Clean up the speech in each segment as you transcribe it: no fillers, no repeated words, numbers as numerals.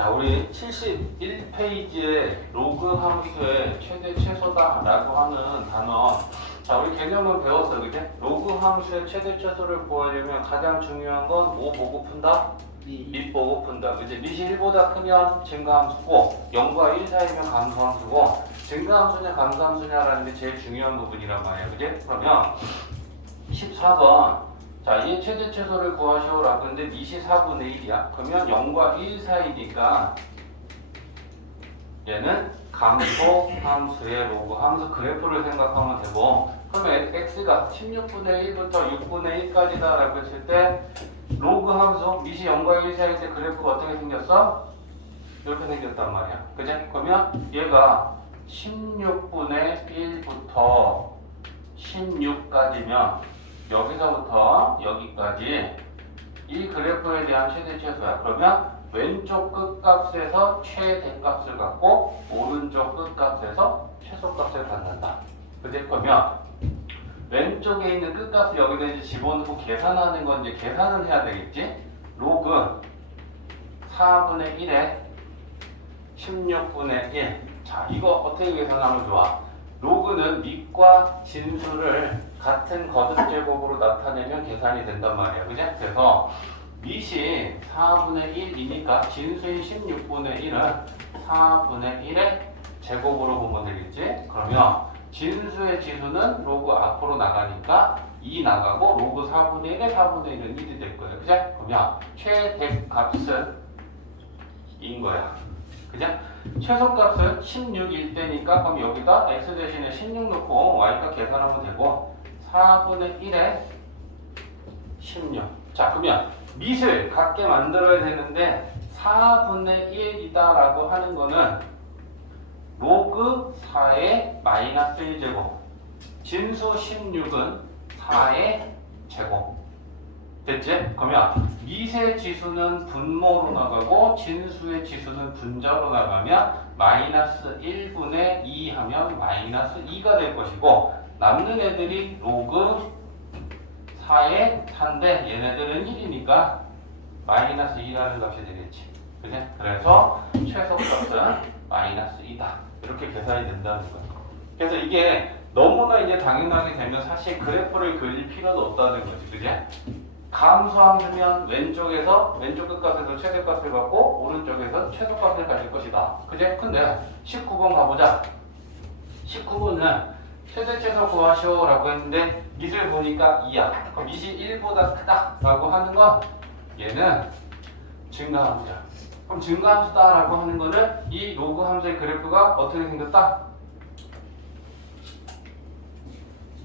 자, 우리 71페이지에 로그 함수의 최대 최소다 라고 하는 단어. 자, 우리 개념은 배웠어, 그지? 로그 함수의 최대 최소를 구하려면 가장 중요한 건 뭐 보고 푼다? 밑 보고 푼다, 그지? 밑이 1보다 크면 증가함수고 0과 1 사이면 감소함수고, 증가함수냐 감소함수냐라는 게 제일 중요한 부분이란 말이야, 그지? 그러면 14번, 자, 이 최대 최소를 구하시오라고 했는데 밑이 4분의 1이야. 그러면 0과 1 사이니까 얘는 감소 함수의 로그 함수 그래프를 생각하면 되고, 그러면 x가 16분의 1부터 6분의 1까지다 라고 했을 때 로그 함수 밑이 0과 1 사이 때 그래프가 어떻게 생겼어? 이렇게 생겼단 말이야, 그지? 그러면 얘가 16분의 1부터 16까지면 여기서부터 여기까지 이 그래프에 대한 최대 최소야. 그러면 왼쪽 끝값에서 최대값을 갖고 오른쪽 끝값에서 최소값을 갖는다, 그지? 그러면 왼쪽에 있는 끝값을 여기다 이제 집어넣고 계산하는 건 이제 계산을 해야 되겠지? 로그 4분의 1에 16분의 1. 자, 이거 어떻게 계산하면 좋아? 로그는 밑과 진수를 같은 거듭 제곱으로 나타내면 계산이 된단 말이야, 그지? 그래서 밑이 4분의 1이니까 진수인 16분의 1은 4분의 1의 제곱으로 보면 되겠지? 그러면 진수의 지수는 로그 앞으로 나가니까 2 나가고 로그 4분의 1에 4분의 1은 1이 될 거예요, 그지? 그러면 최대값은 2인 거야, 그죠? 최소값은 16일 때니까 그럼 여기다 x 대신에 16 넣고 y가 계산하면 되고 4분의 1에 16. 자, 그러면 밑을 같게 만들어야 되는데 4분의 1이다 라고 하는 거는 로그 4의 마이너스 1제곱, 진수 16은 4의 제곱. 됐지? 그러면 밑의 지수는 분모로 나가고 진수의 지수는 분자로 나가면 마이너스 1분의 2 하면 마이너스 2가 될 것이고, 남는 애들이 로그 4의 4인데 얘네들은 1이니까 마이너스 2라는 값이 되겠지, 그치? 그래서 최소값은 마이너스 2다 이렇게 계산이 된다는 거야. 그래서 이게 너무나 이제 당연하게 되면 사실 그래프를 그릴 필요도 없다는 거지, 그치? 감소함수면 왼쪽 끝값에서 최대값을 갖고 오른쪽에서 최소값을 가질 것이다, 그제? 근데 19번 가보자. 19번은 최대 최소 구하시오 라고 했는데 밑을 보니까 2야. 그럼 밑이 1보다 크다 라고 하는 건 얘는 증가함수야. 그럼 증가함수다 라고 하는 거는 이 로그 함수의 그래프가 어떻게 생겼다?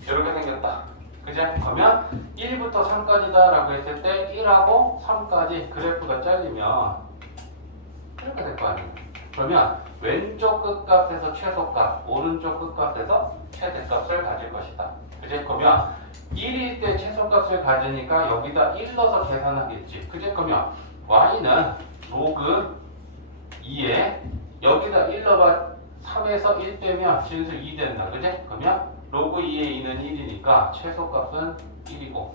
이렇게 생겼다, 그죠? 그러면 1부터 3까지다 라고 했을 때 1하고 3까지 그래프가 잘리면 이렇게 될 거 아니에요. 그러면 왼쪽 끝값에서 최소값, 오른쪽 끝값에서 최대값을 가질 것이다, 그죠? 그러면 1일 때 최소값을 가지니까 여기다 1 넣어서 계산하겠지, 그죠? 그러면 y는 로그 2에 여기다 1 넣어봐. 3에서 1 빼면 진수 2 된다, 그죠? 그러면 로그 2의 2는 1이니까 최소값은 1이고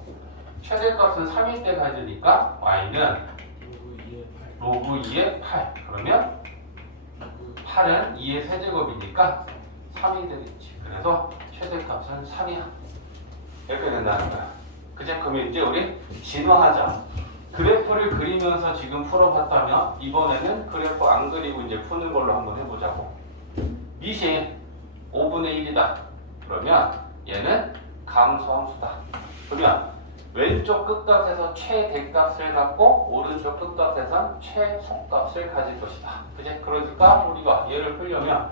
최대값은 3일 때 가지니까 y는 로그 2의 8. 그러면 8은 2의 세제곱이니까 3이 되겠지. 그래서 최대값은 3이야. 이렇게 된다는 거야, 그치? 그러면 이제 우리 진화하자. 그래프를 그리면서 지금 풀어봤다면 이번에는 그래프 안 그리고 이제 푸는 걸로 한번 해보자고. 밑이 5분의 1이다. 그러면 얘는 감소함수다. 그러면 왼쪽 끝값에서 최대값을 갖고 오른쪽 끝값에선 최소값을 가질 것이다, 그치? 그러니까 우리가 얘를 풀려면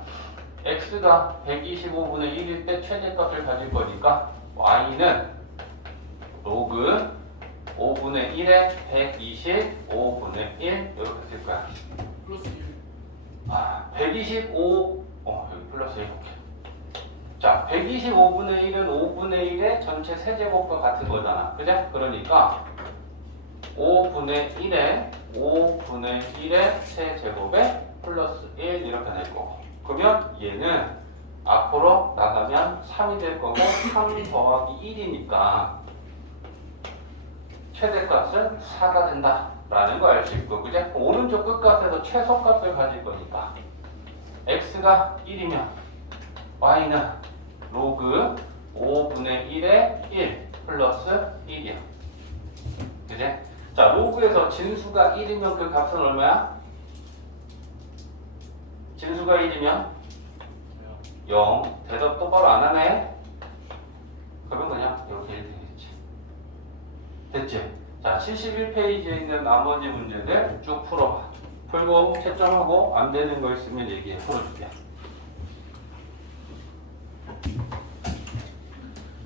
x가 125분의 1일 때 최대값을 가질 거니까 y는 로그 5분의 1에 125분의 1 이렇게 쓸 거야. 플러스 1. 125 여기 플러스 7개. 자, 125분의 1은 5분의 1의 전체 세제곱과 같은 거잖아, 그죠? 그러니까 5분의 1의 세제곱에 플러스 1 이렇게 될 거고, 그러면 얘는 앞으로 나가면 3이 될 거고 3 더하기 1이니까 최대값은 4가 된다라는 걸 알 수 있고, 그제? 오른쪽 끝값에서 최소값을 가질 거니까 x가 1이면 y는 로그 5분의 1의 1 플러스 1이야. 그제? 자, 로그에서 진수가 1이면 그 값은 얼마야? 진수가 1이면 0. 대답 똑바로 안 하네? 그러면 그냥 이렇게 1 되겠지. 됐지? 자, 71페이지에 있는 나머지 문제들 쭉 풀어봐. 풀고 채점하고 안 되는 거 있으면 얘기해. 풀어줄게.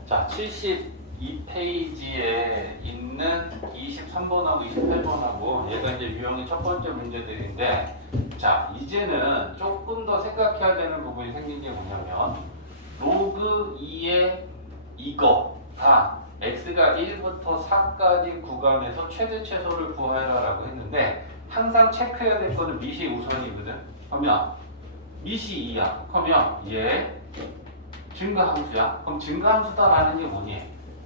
자, 72페이지에 있는 23번하고 28번하고 얘가 이제 유형의 첫 번째 문제들인데, 자, 이제는 조금 더 생각해야 되는 부분이 생긴 게 뭐냐면, 로그 2의 이거 다 x가 1부터 4까지 구간에서 최대 최소를 구하라라고 했는데, 항상 체크해야 될 거는 미시 우선이거든. 그러면 미시 2야. 그러면 얘 증가함수야. 그럼 증가함수다라는 게 뭐니?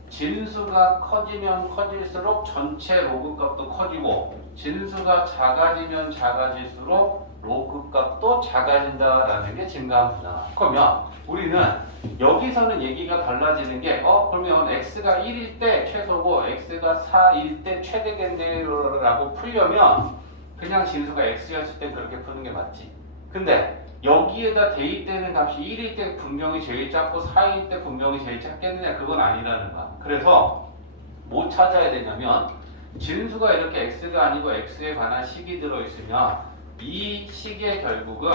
진수가 커지면 커질수록 전체 로그 값도 커지고, 진수가 작아지면 작아질수록 로그 값도 작아진다라는 게 증가함수잖아. 그러면 우리는 여기서는 얘기가 달라지는 게, 그러면 x가 1일 때 최소고 x가 4일 때 최대겠네요 라고 풀려면 그냥 진수가 x였을 때 그렇게 푸는 게 맞지. 근데 여기에다 대입되는 값이 1일 때 분명히 제일 작고 4일 때 분명히 제일 작겠느냐, 그건 아니라는 거야. 그래서 뭐 찾아야 되냐면, 진수가 이렇게 x가 아니고 x에 관한 식이 들어있으면 이 식의 결국은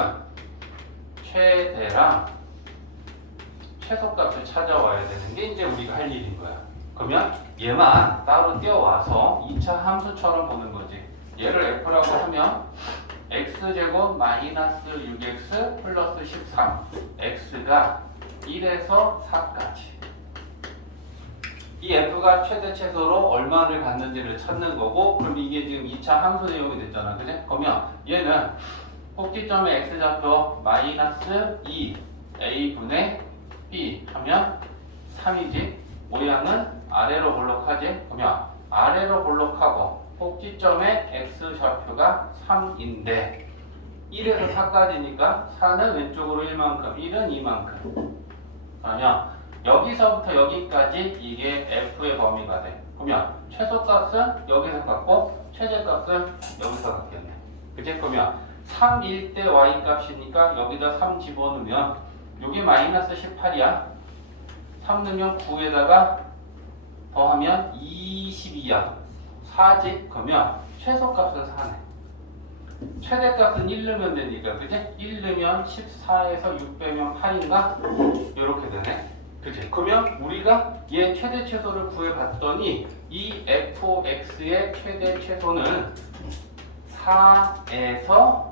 최대랑 최소값을 찾아와야 되는 게 이제 우리가 할 일인 거야. 그러면 얘만 따로 띄워와서 2차 함수처럼 보는 거지. 얘를 f라고 하면 x제곱 마이너스 6x 플러스 13, x가 1에서 4까지. 이 f가 최대 최소로 얼마를 갖는지를 찾는 거고, 그럼 이게 지금 2차 함수 내용이 됐잖아. 그지? 그러면 얘는 꼭지점의 x좌표 마이너스 2 a분의 b 하면 3이지. 모양은 아래로 볼록하지? 그러면 아래로 볼록하고 꼭지점의 x좌표가 3인데 1에서 4까지니까 4는 왼쪽으로 1만큼, 1은 2만큼. 그러면 여기서부터 여기까지 이게 f의 범위가 돼. 그러면 최소값은 여기서 갖고 최대값은 여기서 갖겠네. 그치? 그러면 3일 때 y 값이니까 여기다 3 집어넣으면 여기 마이너스 18이야. 3 넣으면 9에다가 더하면 22야. 4집. 그러면 최소값은 4네. 최대값은 1 넣으면 되니까, 그치? 1 넣으면 14에서 6 빼면 8인가? 이렇게 되네. 그치? 그러면 우리가 얘 최대 최소를 구해봤더니 이 fx의 최대 최소는 4에서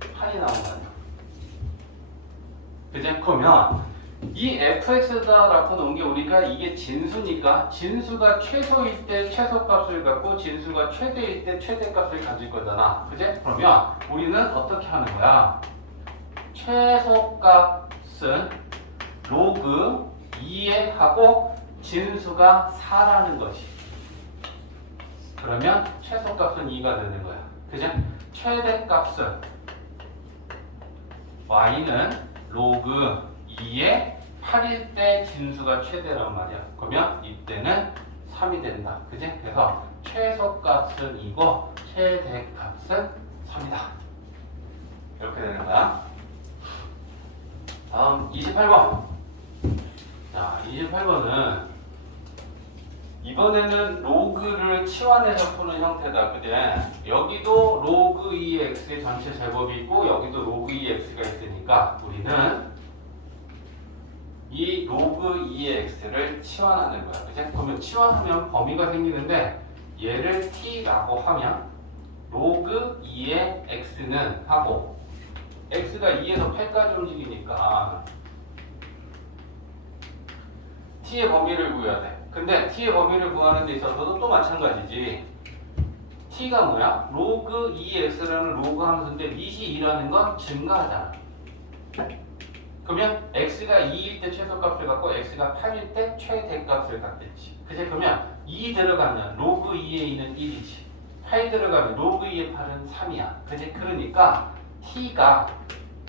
8이 나온다냐. 그치? 그러면 이 fx다라고 놓은 게, 우리가 이게 진수니까 진수가 최소일 때 최소값을 갖고 진수가 최대일 때 최대값을 가질 거잖아. 그치? 그러면 우리는 어떻게 하는 거야? 최소값은 로그 2에 하고 진수가 4라는 것이. 그러면 최소값은 2가 되는 거야. 그죠? 최대값은 y는 로그 2에 8일 때 진수가 최대란 말이야. 그러면 이때는 3이 된다. 그지? 그래서 최소값은 2고 최대값은 3이다. 이렇게 되는 거야. 다음 28번. 자, 28번은 이번에는 로그를 치환해서 푸는 형태다. 그제? 여기도 로그 2x의 전체 제곱이 있고 여기도 로그 2x가 있으니까 우리는 이 로그 2의 x를 치환하는 거야. 그제? 그러면 치환하면 범위가 생기는데, 얘를 t라고 하면 로그 2의 x는 하고 x가 2에서 8까지 움직이니까 t의 범위를 구해야 돼. 근데 t의 범위를 구하는 데 있어서도 또 마찬가지지. t가 뭐야? 로그 2x라는 로그 함수인데 밑이 2라는 건 증가하잖아. 그러면 x가 2일 때 최소값을 갖고 x가 8일 때 최대값을 갖겠지. 그치? 그러면 2 들어가면 로그 2의 2는 1이지. 8 들어가면 로그 2의 8은 3이야. 그지? 그러니까 t가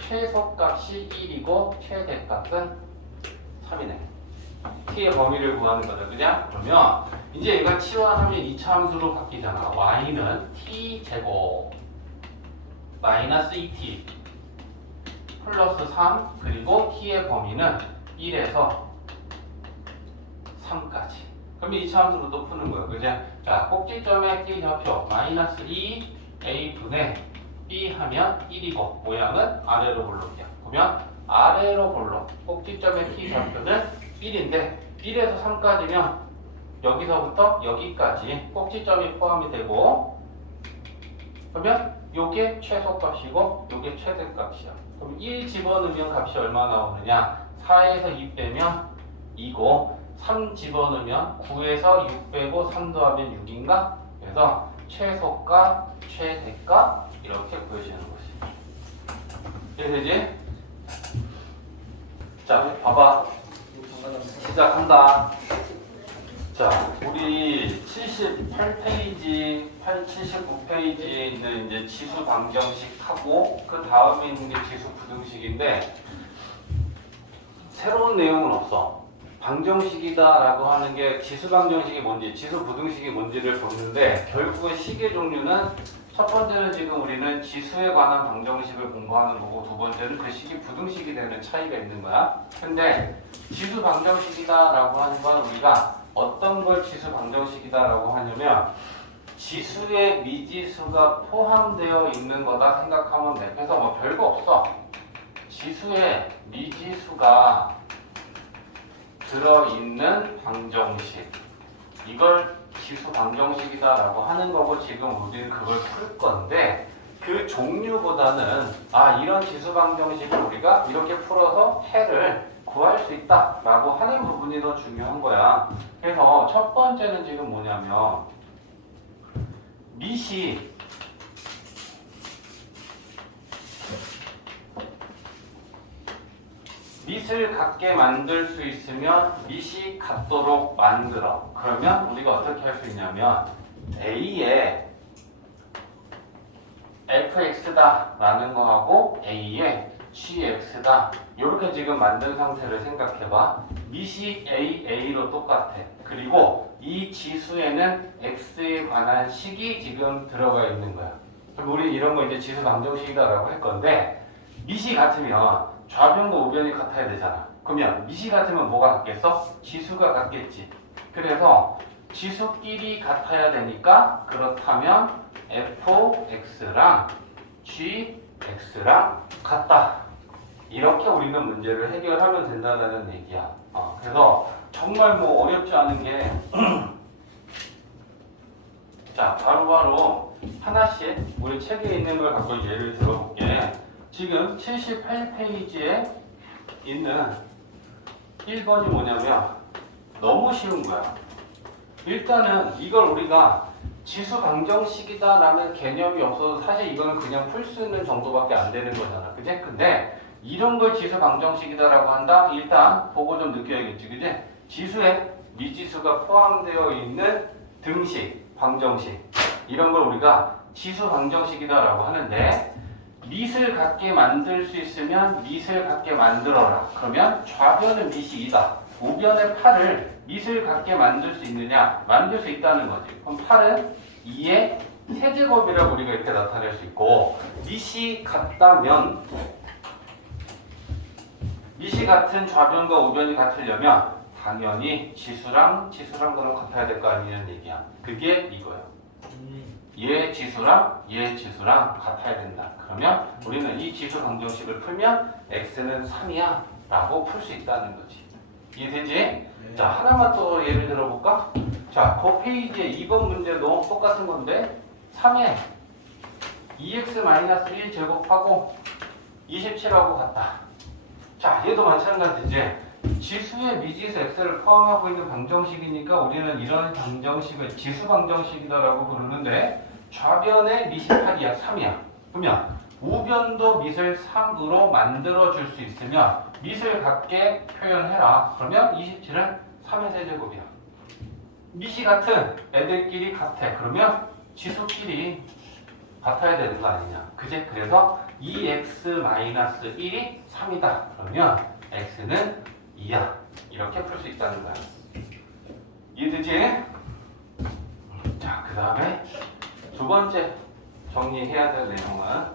최소값이 1이고 최대값은 3이네. t의 범위를 구하는 거죠. 그냥? 그러면 이제 얘가 치환하면 2차 함수로 바뀌잖아. y는 t제곱 마이너스 2t 플러스 3 그리고 t의 범위는 1에서 3까지. 그럼 2차 함수로 또 푸는 거예요. 그죠? 자, 꼭지점의 t 좌표 마이너스 2a분의 b 하면 1이고 모양은 아래로 볼록이야. 그러면 아래로 볼록 꼭지점의 t 좌표는 1인데 1에서 3까지면 여기서부터 여기까지 꼭지점이 포함이 되고 그러면 요게 최소값이고 요게 최대값이야. 그럼 1 집어넣으면 값이 얼마 나오느냐? 4에서 2 빼면 2고 3 집어넣으면 9에서 6 빼고 3 더하면 6인가? 그래서 최소값, 최대값 이렇게 보여지는 것이. 이해되지? 자, 봐봐. 시작한다. 자, 우리 78페이지, 79페이지에 있는 이제 지수 방정식하고 그 다음에 있는 게 지수 부등식인데 새로운 내용은 없어. 방정식이다라고 하는 게 지수 방정식이 뭔지, 지수 부등식이 뭔지를 보는데 결국은 식의 종류는 첫 번째는 지금 우리는 지수에 관한 방정식을 공부하는 거고 두 번째는 그 식이 부등식이 되는 차이가 있는 거야. 근데 지수 방정식이다라고 하는 건 우리가 어떤 걸 지수 방정식이다라고 하냐면 지수에 미지수가 포함되어 있는 거다 생각하면 돼. 그래서 뭐 별거 없어. 지수에 미지수가 들어있는 방정식, 이걸 지수 방정식이다라고 하는 거고 지금 우리는 그걸 풀 건데 그 종류보다는 이런 지수 방정식을 우리가 이렇게 풀어서 해를 구할 수 있다라고 하는 부분이 더 중요한 거야. 그래서 첫 번째는 지금 뭐냐면 밑을 같게 만들 수 있으면 밑이 같도록 만들어. 그러면 우리가 어떻게 할 수 있냐면 A에 fx다 라는 거하고 A에 gx다 이렇게 지금 만든 상태를 생각해봐. 밑이 A로 똑같아. 그리고 이 지수에는 x에 관한 식이 지금 들어가 있는 거야. 그럼 우리 이런 거 이제 지수 방정식이다라고 할 건데 밑이 같으면 좌변과 우변이 같아야 되잖아. 그러면 밑이 같으면 뭐가 같겠어? 지수가 같겠지. 그래서 지수끼리 같아야 되니까 그렇다면 fx랑 gx랑 같다. 이렇게 우리는 문제를 해결하면 된다는 얘기야. 그래서 정말 뭐 어렵지 않은 게 자, 바로바로 하나씩 우리 책에 있는 걸 갖고 예를 들어볼게. 지금 78페이지에 있는 1번이 뭐냐면 너무 쉬운 거야. 일단은 이걸 우리가 지수 방정식이다 라는 개념이 없어도 사실 이거는 그냥 풀 수 있는 정도밖에 안 되는 거잖아. 그지? 근데 이런 걸 지수 방정식이다 라고 한다? 일단 보고 좀 느껴야겠지. 그지? 지수에 미지수가 포함되어 있는 등식, 방정식 이런 걸 우리가 지수 방정식이다 라고 하는데 밑을 같게 만들 수 있으면 밑을 같게 만들어라. 그러면 좌변은 밑이 2다. 우변의 8을 밑을 같게 만들 수 있느냐? 만들 수 있다는 거지. 그럼 8은 2의 세제곱이라고 우리가 이렇게 나타낼 수 있고 밑이 같다면 밑이 같은 좌변과 우변이 같으려면 당연히 지수랑 그럼 같아야 될 거 아니냐는 얘기야. 그게 이거야. 얘 지수랑 얘 지수랑 같아야 된다. 그러면 우리는 이 지수 방정식을 풀면 x는 3이야 라고 풀 수 있다는 거지. 이해되지? 네. 자, 하나만 또 예를 들어볼까? 자, 그 페이지에 2번 문제도 똑같은 건데 3에 2x-1 제곱하고 27하고 같다. 자, 얘도 마찬가지지. 지수의 미지수 x를 포함하고 있는 방정식이니까 우리는 이런 방정식을 지수 방정식이다라고 부르는데 좌변의 밑이 8이야, 3이야. 그러면 우변도 밑을 3으로 만들어 줄 수 있으면 밑을 같게 표현해라. 그러면 27은 3의 세제곱이야. 밑이 같은 애들끼리 같아. 그러면 지수끼리 같아야 되는 거 아니냐. 그제? 그래서 2x-1이 3이다. 그러면 x는 2야. 이렇게 풀 수 있다는 거야. 이해되지? 자, 그 다음에 두 번째 정리해야 될 내용은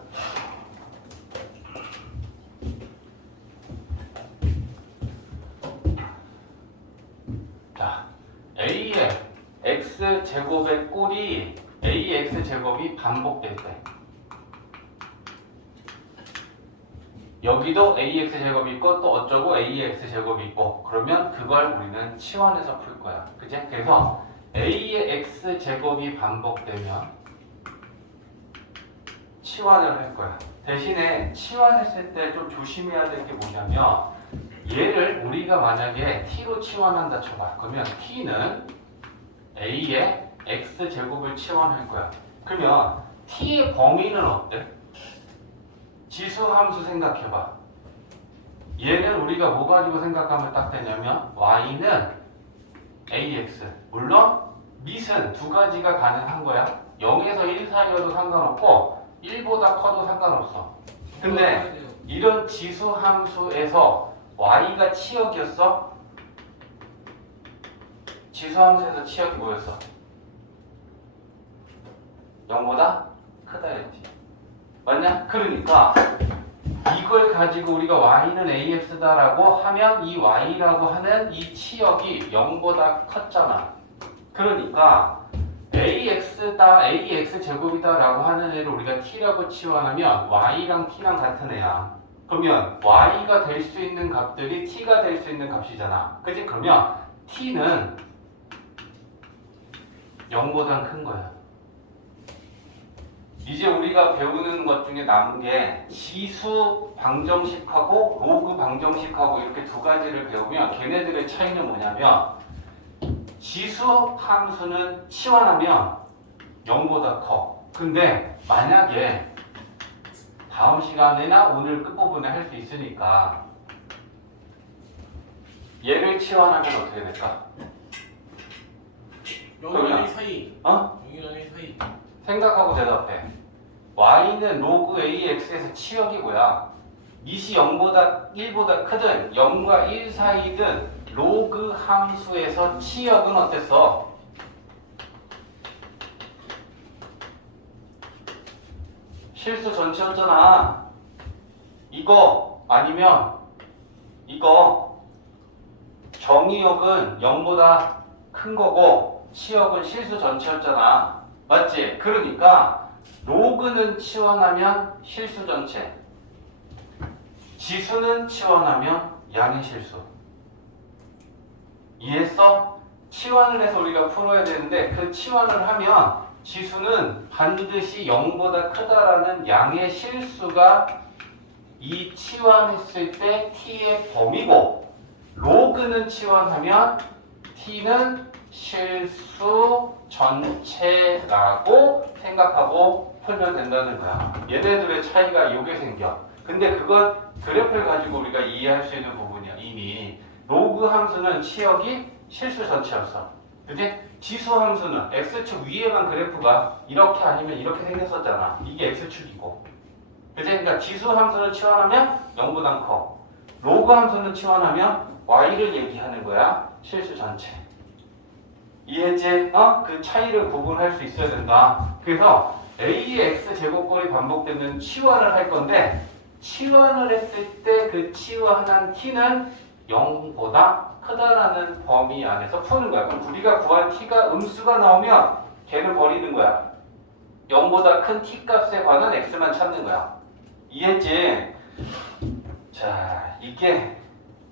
자, a의 x제곱의 꼴이 ax제곱이 반복될 때 여기도 ax제곱이 있고 또 어쩌고 ax제곱이 있고 그러면 그걸 우리는 치환해서 풀 거야. 그치? 그래서 a의 x제곱이 반복되면 치환을 할 거야. 대신에 치환했을 때 좀 조심해야 될 게 뭐냐면 얘를 우리가 만약에 t로 치환한다 쳐봐. 그러면 t는 a의 x제곱을 치환할 거야. 그러면 t의 범위는 어때? 지수함수 생각해봐. 얘는 우리가 뭐 가지고 생각하면 딱 되냐면 y는 ax. 물론 밑은 두 가지가 가능한 거야. 0에서 1 사이여도 상관없고 1보다 커도 상관없어. 근데 이런 지수함수에서 y가 치역이었어? 지수함수에서 치역이 뭐였어? 0보다 크다였지. 맞냐? 그러니까 이걸 가지고 우리가 y는 ax다라고 하면 이 y라고 하는 이 치역이 0보다 컸잖아. 그러니까 ax 제곱이다 라고 하는 애를 우리가 t라고 치환하면 y랑 t랑 같은 애야. 그러면 y가 될 수 있는 값들이 t가 될 수 있는 값이잖아. 그치? 그러면 t는 0보다 큰 거야. 이제 우리가 배우는 것 중에 남은 게 지수 방정식하고 로그 방정식하고 이렇게 두 가지를 배우면 걔네들의 차이는 뭐냐면 지수 함수는 치환하면 0보다 커. 근데 만약에 다음 시간이나 오늘 끝부분에 할 수 있으니까 얘를 치환하면 어떻게 될까? 0이랑 1 사이. 어? 0이랑 1 사이. 생각하고 대답해. y는 로그 ax에서 치역이고요. 밑이 0보다 1보다 크든 0과 1 사이든 로그 함수에서 치역은 어땠어? 실수 전체였잖아. 이거 아니면 이거 정의역은 0보다 큰 거고 치역은 실수 전체였잖아. 맞지? 그러니까 로그는 치환하면 실수 전체, 지수는 치환하면 양의 실수. 이해했어? 치환을 해서 우리가 풀어야 되는데 그 치환을 하면 지수는 반드시 0보다 크다라는 양의 실수가 이 치환했을 때 t의 범위고 로그는 치환하면 t는 실수 전체라고 생각하고 풀면 된다는 거야. 얘네들의 차이가 요게 생겨. 근데 그건 그래프를 가지고 우리가 이해할 수 있는 부분이야. 이미 로그 함수는 치역이 실수 전체였어. 그치? 지수 함수는 x축 위에만 그래프가 이렇게 아니면 이렇게 생겼었잖아. 이게 x축이고. 그치? 그러니까 지수 함수는 치환하면 0보다 커. 로그 함수는 치환하면 y를 얘기하는 거야. 실수 전체. 이해했지? 그 차이를 구분할 수 있어야 된다. 그래서 a의 x제곱꼴이 반복되면 치환을 할 건데 치환을 했을 때 그 치환한 t는 0보다 크다라는 범위 안에서 푸는 거야. 그럼 우리가 구한 t가 음수가 나오면 걔는 버리는 거야. 0보다 큰 t 값에 관한 x만 찾는 거야. 이해했지? 자, 이게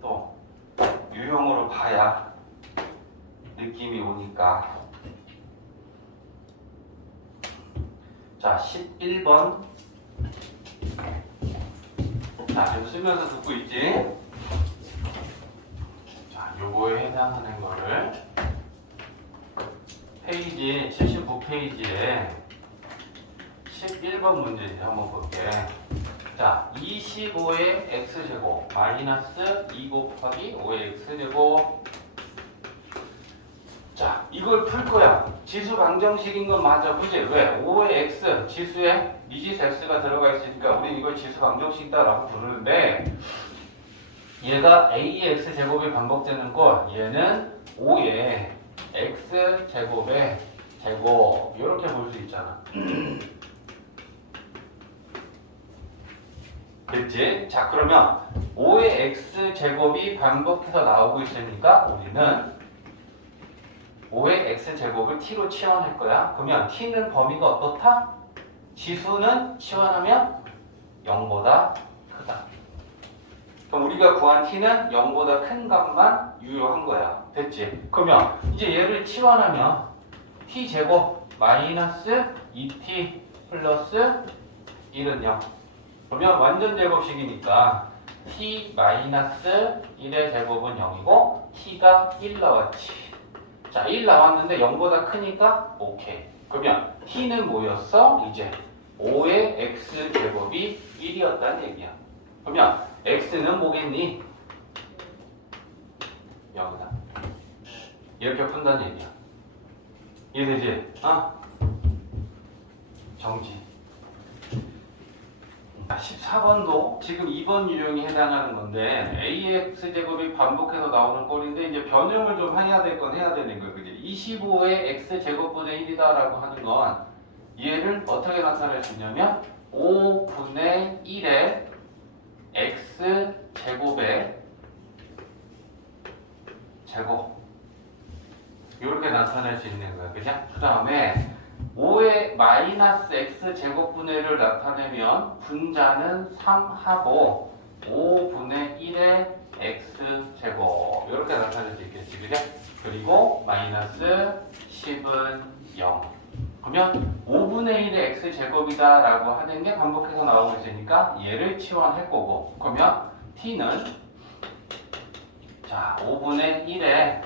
또 유형으로 봐야 느낌이 오니까. 자, 11번. 자, 지금 쓰면서 듣고 있지? 자, 요거에 해당하는 거를 페이지 79페이지에 11번 문제 한번 볼게. 자, 25의 x제곱 마이너스 2 곱하기 5의 x제곱 자, 이걸 풀 거야. 지수 방정식인 건 맞아. 그지? 왜? 5의 x, 지수에 미지수 x가 들어가 있으니까 우린 이걸 지수 방정식이다라고 부르는데 얘가 a의 x 제곱이 반복되는 거 얘는 5의 x 제곱의 제곱 이렇게 볼 수 있잖아. 됐지? 자, 그러면 5의 x 제곱이 반복해서 나오고 있으니까 우리는 5의 x제곱을 t로 치환할 거야. 그러면 t는 범위가 어떻다? 지수는 치환하면 0보다 크다. 그럼 우리가 구한 t는 0보다 큰 값만 유효한 거야. 됐지? 그러면 이제 얘를 치환하면 t제곱 마이너스 2t 플러스 1은 0. 그러면 완전 제곱식이니까 t 마이너스 1의 제곱은 0이고 t가 1 나왔지. 자, 1 나왔는데 0보다 크니까 오케이. 그러면 t는 뭐였어? 이제 5의 x제곱이 1이었다는 얘기야. 그러면 x는 뭐겠니? 0이다. 이렇게 푼다는 얘기야. 이해되지? 정지. 14번도 지금 2번 유형이 해당하는 건데 AX제곱이 반복해서 나오는 꼴인데 이제 변형을 좀 해야 될 건 해야 되는 거예요. 그지? 25의 X제곱분의 1이다 라고 하는 건 얘를 어떻게 나타낼 수 있냐면 5분의 1의 X제곱의 제곱 이렇게 나타낼 수 있는 거예요. 그죠? 그 다음에 5의 마이너스 x제곱분의를 나타내면 분자는 3하고 5분의 1의 x제곱 이렇게 나타낼 수 있겠지. 그죠? 그리고 마이너스 10은 0. 그러면 5분의 1의 x제곱이다 라고 하는 게 반복해서 나오고 있으니까 얘를 치환할 거고, 그러면 t는 자 5분의 1의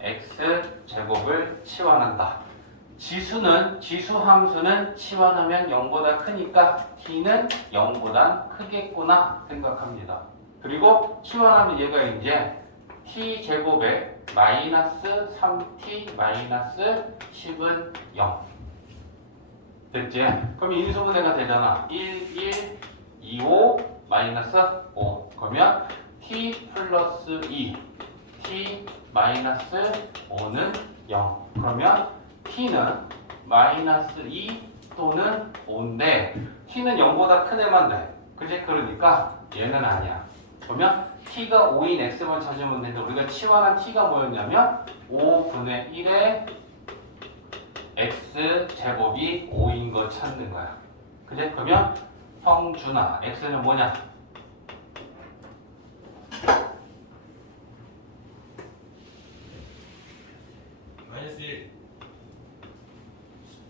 x제곱을 치환한다. 지수는 지수함수는 치환하면 0보다 크니까 t는 0보다 크겠구나 생각합니다. 그리고 치환하면 얘가 이제 t제곱에 마이너스 3t 마이너스 10은 0 됐지? 그럼 인수분해가 되잖아. 1, 1, 2, 5 마이너스 5 그러면 t 플러스 2 t 마이너스 5는 0 그러면 t는 마이너스 2 또는 5인데 t는 0보다 큰 애만 돼. 그치? 그러니까 얘는 아니야. 그러면 t가 5인 x만 찾으면 되는데 우리가 치환한 t가 뭐였냐면 5분의 1의 x제곱이 5인 거 찾는 거야. 그치? 그러면 성준아 x는 뭐냐? 마이너스 1.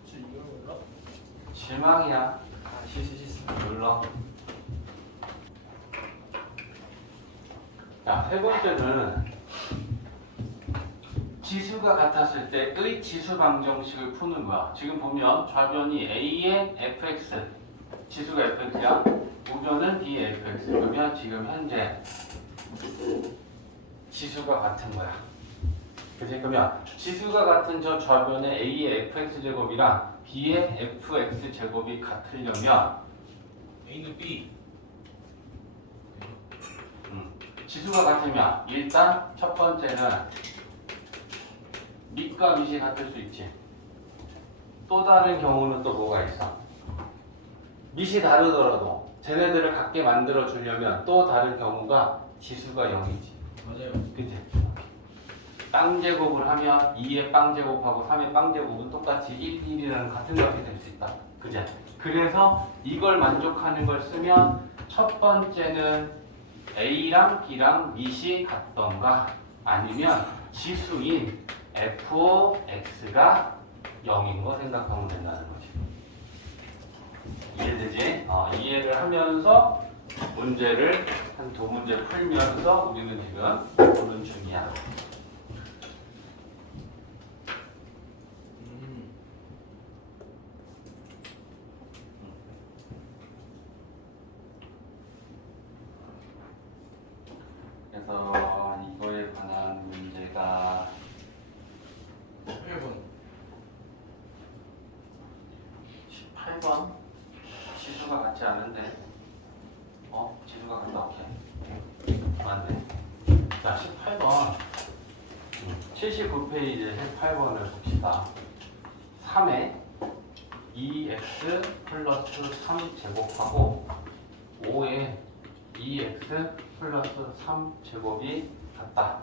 저 이걸 몰라? 실망이야. 실수. 눌러. 자, 세 번째는 지수가 같았을 때의 지수 방정식을 푸는 거야. 지금 보면 좌변이 a의 fx, 지수가 fx야. 우변은 b의 fx. 그러면 지금 현재 지수가 같은 거야. 그치? 그러면 지수가 같은 저 좌변의 a의 fx제곱이랑 b의 fx제곱이 같으려면 A는 B. 지수가 같으면 일단 첫 번째는 밑과 밑이 같을 수 있지. 또 다른 경우는 또 뭐가 있어? 밑이 다르더라도 쟤네들을 같게 만들어 주려면 또 다른 경우가 지수가 0이지. 맞아요. 그치? 빵제곱을 하면 2의 빵제곱하고 3의 빵제곱은 똑같이 1, 1이라는 같은 값이 될 수 있다. 그치? 그래서 이걸 만족하는 걸 쓰면 첫 번째는 A랑 B랑 밑이 같던가 아니면 지수인 fx가 0인 거 생각하면 된다는 거지. 이해되지? 이해를 하면서 문제를 한 두 문제 풀면서 우리는 지금 보는 중이야. 그래서 이거에 관한 문제가 18번 지수가 같지 않은데 지수가 같다. 오케이 맞네. 자 18번 79페이지 18번을 봅시다. 3에 2x 플러스 3 제곱하고 5에 2x 플러스 3 제곱이 같다.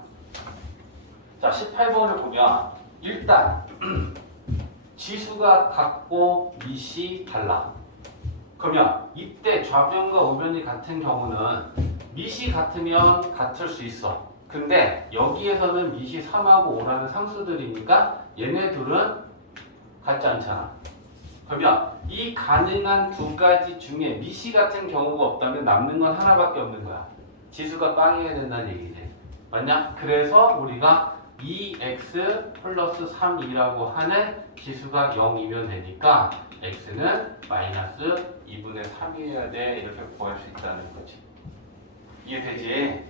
자 18번을 보면 일단 지수가 같고 밑이 달라. 그러면 이때 좌변과 우변이 같은 경우는 밑이 같으면 같을 수 있어. 근데 여기에서는 밑이 3하고 5라는 상수들이니까 얘네 둘은 같지 않잖아. 그러면 이 가능한 두 가지 중에 밑이 같은 경우가 없다면 남는 건 하나밖에 없는 거야. 지수가 빵이어야 된다는 얘기지. 맞냐? 그래서 우리가 2x 플러스 3이라고 하는 지수가 0이면 되니까 x는 마이너스 2분의 3이어야 돼. 이렇게 구할 수 있다는 거지. 이해되지?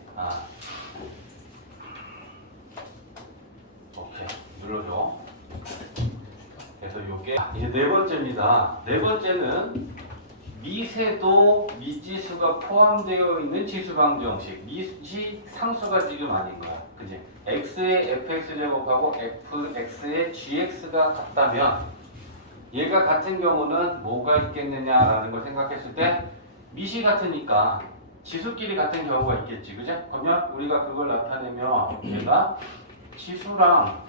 오케이. 눌러줘. 그래서 요게 이제 네 번째입니다. 네 번째는 미세도 미지수가 포함되어 있는 지수방정 형식. 미지 상수가 지금 아닌 거야. 그지? x의 fx 제곱하고 fx의 gx가 같다면 얘가 같은 경우는 뭐가 있겠느냐라는 걸 생각했을 때 밑이 같으니까 지수끼리 같은 경우가 있겠지. 그지? 그러면 우리가 그걸 나타내면 얘가 지수랑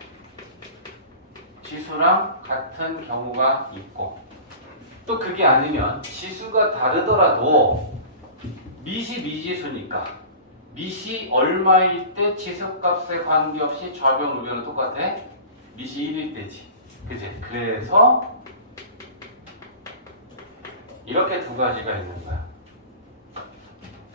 같은 경우가 있고 또 그게 아니면 지수가 다르더라도 밑이 미지수니까 밑이 얼마일 때 지수값에 관계없이 좌변 우변은 똑같아? 밑이 1일 때지. 그치? 그래서 이렇게 두 가지가 있는 거야.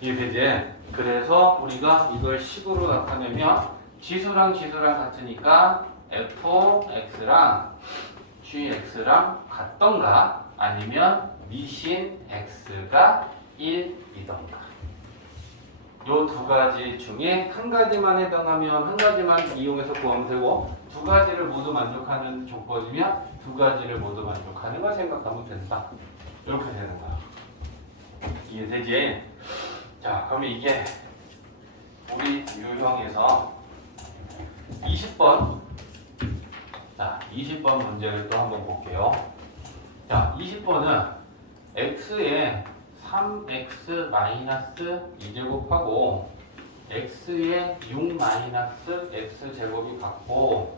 이해되지? 그래서 우리가 이걸 식으로 나타내면 지수랑 같으니까 fx랑 gx랑 같던가 아니면 밑인 x가 1이던가 요 두 가지 중에 한 가지만 해당하면 한 가지만 이용해서 구하면 되고 두 가지를 모두 만족하는 조건이면 두 가지를 모두 만족하는 걸 생각하면 된다. 이렇게 되는 거야. 이해되지? 자, 그러면 이게 우리 유형에서 20번 자, 20번 문제를 또 한번 볼게요. 자, 20번은 x에 3x 마이너스 2제곱하고 x에 6 마이너스 x 제곱이 같고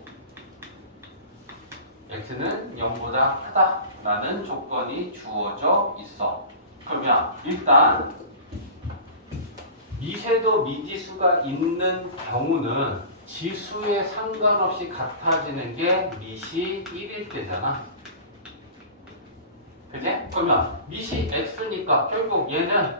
x는 0보다 크다라는 조건이 주어져 있어. 그러면 일단 미세도 미지수가 있는 경우는 지수에 상관없이 같아지는 게 밑이 1일 때잖아. 그치? 그러면 밑이 x니까 결국 얘는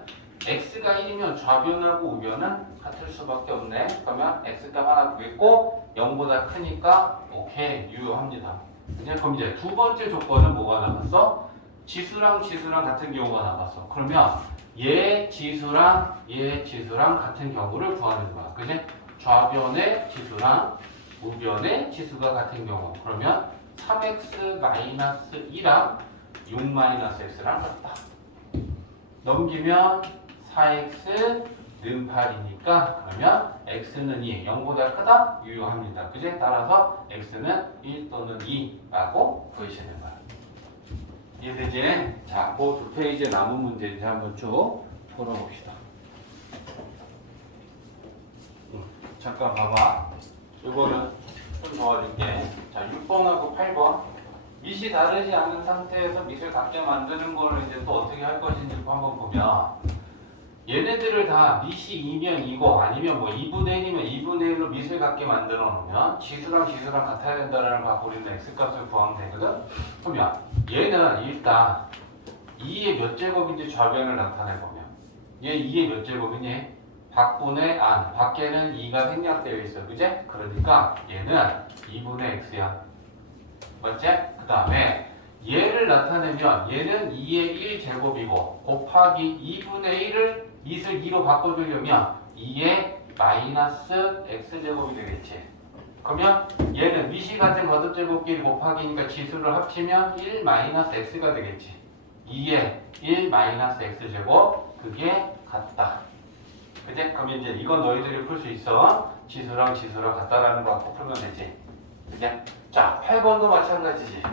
x가 1이면 좌변하고 우변은 같을 수밖에 없네. 그러면 x값 하나 구했고 0보다 크니까 오케이 유효합니다. 그치? 그럼 이제 두 번째 조건은 뭐가 남았어? 지수랑 같은 경우가 남았어. 그러면 얘 지수랑 같은 경우를 구하는 거야. 그치? 좌변의 지수랑 우변의 지수가 같은 경우. 그러면 3x-2랑 6-x랑 같다. 넘기면 4x 는 8이니까 그러면 x는 2, 0보다 크다? 유효합니다. 그지? 따라서 x는 1 또는 2라고 구하시는 거야. 이해되지? 자, 그 두 페이지에 남은 문제 이제 한번 쭉 풀어봅시다. 잠깐 봐봐. 이거는 좀 도와줄게. 자, 6번하고 8번. 밑이 다르지 않은 상태에서 밑을 같게 만드는 거를 이제 또 어떻게 할 것인지 한번 보면 얘네들을 다 밑이 2면 2고 아니면 뭐 2분의 1이면 2분의 1로 밑을 같게 만들어 놓으면 지수랑 같아야 된다라는 거 갖고 우리는 x값을 구하면 되거든? 그러면 얘는 일단 2의 몇 제곱인지 좌변을 나타내보면 얘 2의 몇 제곱이니? 밖분의 안, 밖에는 2가 생략되어 있어. 그제? 그러니까 얘는 2분의 x야. 맞지? 그 다음에 얘를 나타내면 얘는 2의 1제곱이고 곱하기 2분의 1을 밑을 2로 바꿔주려면 2의 마이너스 x제곱이 되겠지. 그러면 얘는 밑이 같은 거듭제곱끼리 곱하기니까 지수를 합치면 1 마이너스 x가 되겠지. 2에 1 마이너스 x제곱 그게 같다. 그치? 그럼 이제 이건 너희들이 풀 수 있어. 지수랑 지수랑 같다라는 거 갖고 풀면 되지. 그치? 자, 8번도 마찬가지지.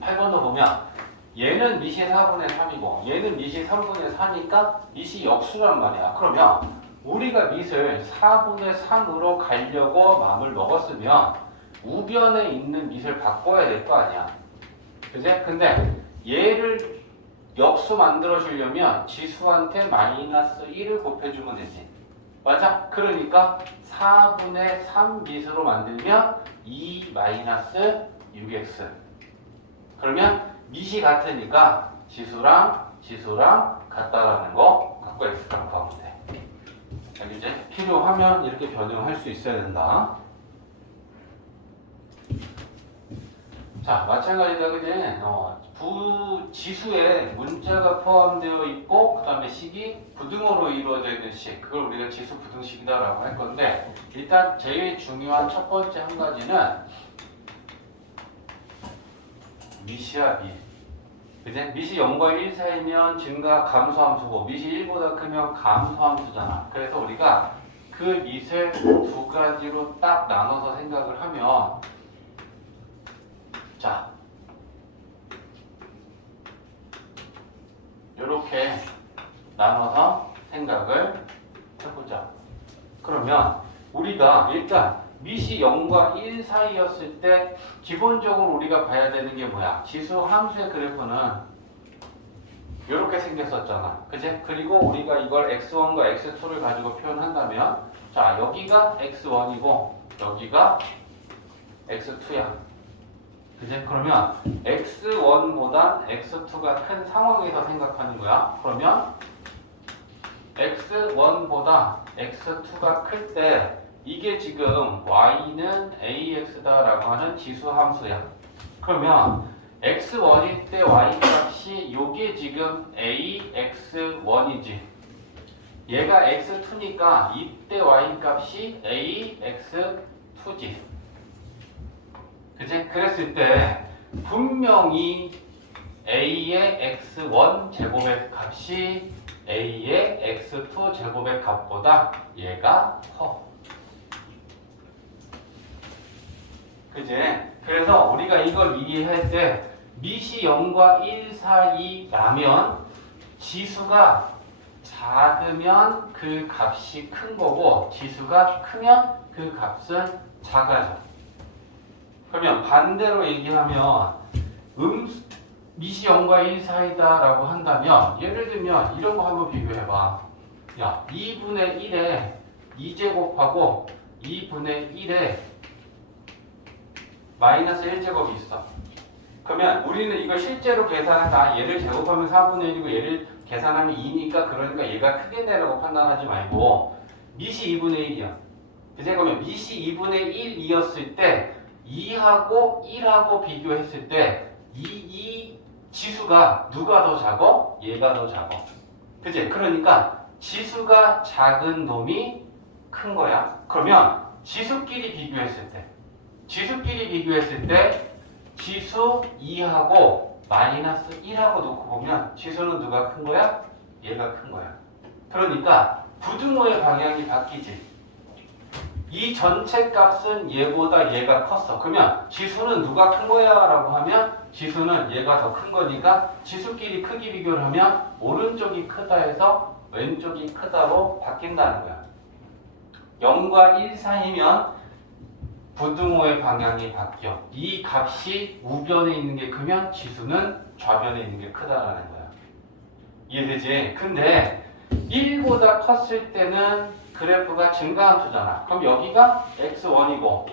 8번도 보면 얘는 미시 4분의 3이고 얘는 미시 3분의 4니까 미시 역수란 말이야. 그러면 우리가 밑을 4분의 3으로 가려고 마음을 먹었으면 우변에 있는 밑을 바꿔야 될 거 아니야. 그치? 근데 얘를 역수 만들어 주려면 지수한테 마이너스 1을 곱해주면 되지. 맞아? 그러니까 4분의 3 밑으로 만들면 2 마이너스 6x. 그러면 밑이 같으니까 지수랑 같다라는 거 갖고 x랑 구하면 돼. 여기 이제 필요하면 이렇게 변형할 수 있어야 된다. 자, 마찬가지다, 그지? 지수에 문자가 포함되어 있고, 그 다음에 식이 부등호로 이루어져 있는 식. 그걸 우리가 지수 부등식이다라고 할 건데, 일단 제일 중요한 첫 번째 한 가지는 미시야, 미. 그지? 미시 0과 1 사이면 증가 감소함수고, 미시 1보다 크면 감소함수잖아. 그래서 우리가 그 밑을 두 가지로 딱 나눠서 생각을 하면, 자, 이렇게 나눠서 생각을 해보자. 그러면 우리가 일단 밑이 0과 1 사이였을 때 기본적으로 우리가 봐야 되는 게 뭐야? 지수 함수의 그래프는 이렇게 생겼었잖아. 그치? 그리고 우리가 이걸 x1과 x2를 가지고 표현한다면, 자, 여기가 x1이고 여기가 x2야. 그치? 그러면 x1보단 x2가 큰 상황에서 생각하는 거야. 그러면 x1보다 x2가 클 때 이게 지금 y는 ax다라고 하는 지수 함수야. 그러면 x1일 때 y 값이 요게 지금 ax1이지. 얘가 x2니까 이때 y 값이 ax2지. 그치? 그랬을 때 분명히 a의 x1 제곱의 값이 a의 x2 제곱의 값보다 얘가 커. 그치? 그래서 우리가 이걸 이해할 때 밑이 0과 1 사이라면 지수가 작으면 그 값이 큰 거고 지수가 크면 그 값은 작아져. 그러면 반대로 얘기하면 밑이 0과 1 사이다라고 한다면 예를 들면 이런 거 한번 비교해봐. 야, 2분의 1에 2제곱하고 2분의 1에 마이너스 1제곱이 있어. 그러면 우리는 이걸 실제로 계산한다. 얘를 제곱하면 4분의 1이고 얘를 계산하면 2니까 그러니까 얘가 크게 되라고 판단하지 말고 밑이 2분의 1이야. 그치? 그러면 밑이 2분의 1이었을 때 2하고 1하고 비교했을 때 이 지수가 누가 더 작어? 얘가 더 작어. 그치? 그러니까 지수가 작은 놈이 큰 거야. 그러면 지수끼리 비교했을 때 지수 2하고 마이너스 1하고 놓고 보면 지수는 누가 큰 거야? 얘가 큰 거야. 그러니까 부등호의 방향이 바뀌지. 이 전체 값은 얘보다 얘가 컸어. 그러면 지수는 누가 큰 거야? 라고 하면 지수는 얘가 더 큰 거니까 지수끼리 크기 비교를 하면 오른쪽이 크다 해서 왼쪽이 크다로 바뀐다는 거야. 0과 1 사이면 부등호의 방향이 바뀌어. 이 값이 우변에 있는 게 크면 지수는 좌변에 있는 게 크다라는 거야. 이해되지? 근데 1보다 컸을 때는 그래프가 증가함수잖아. 그럼 여기가 x1이고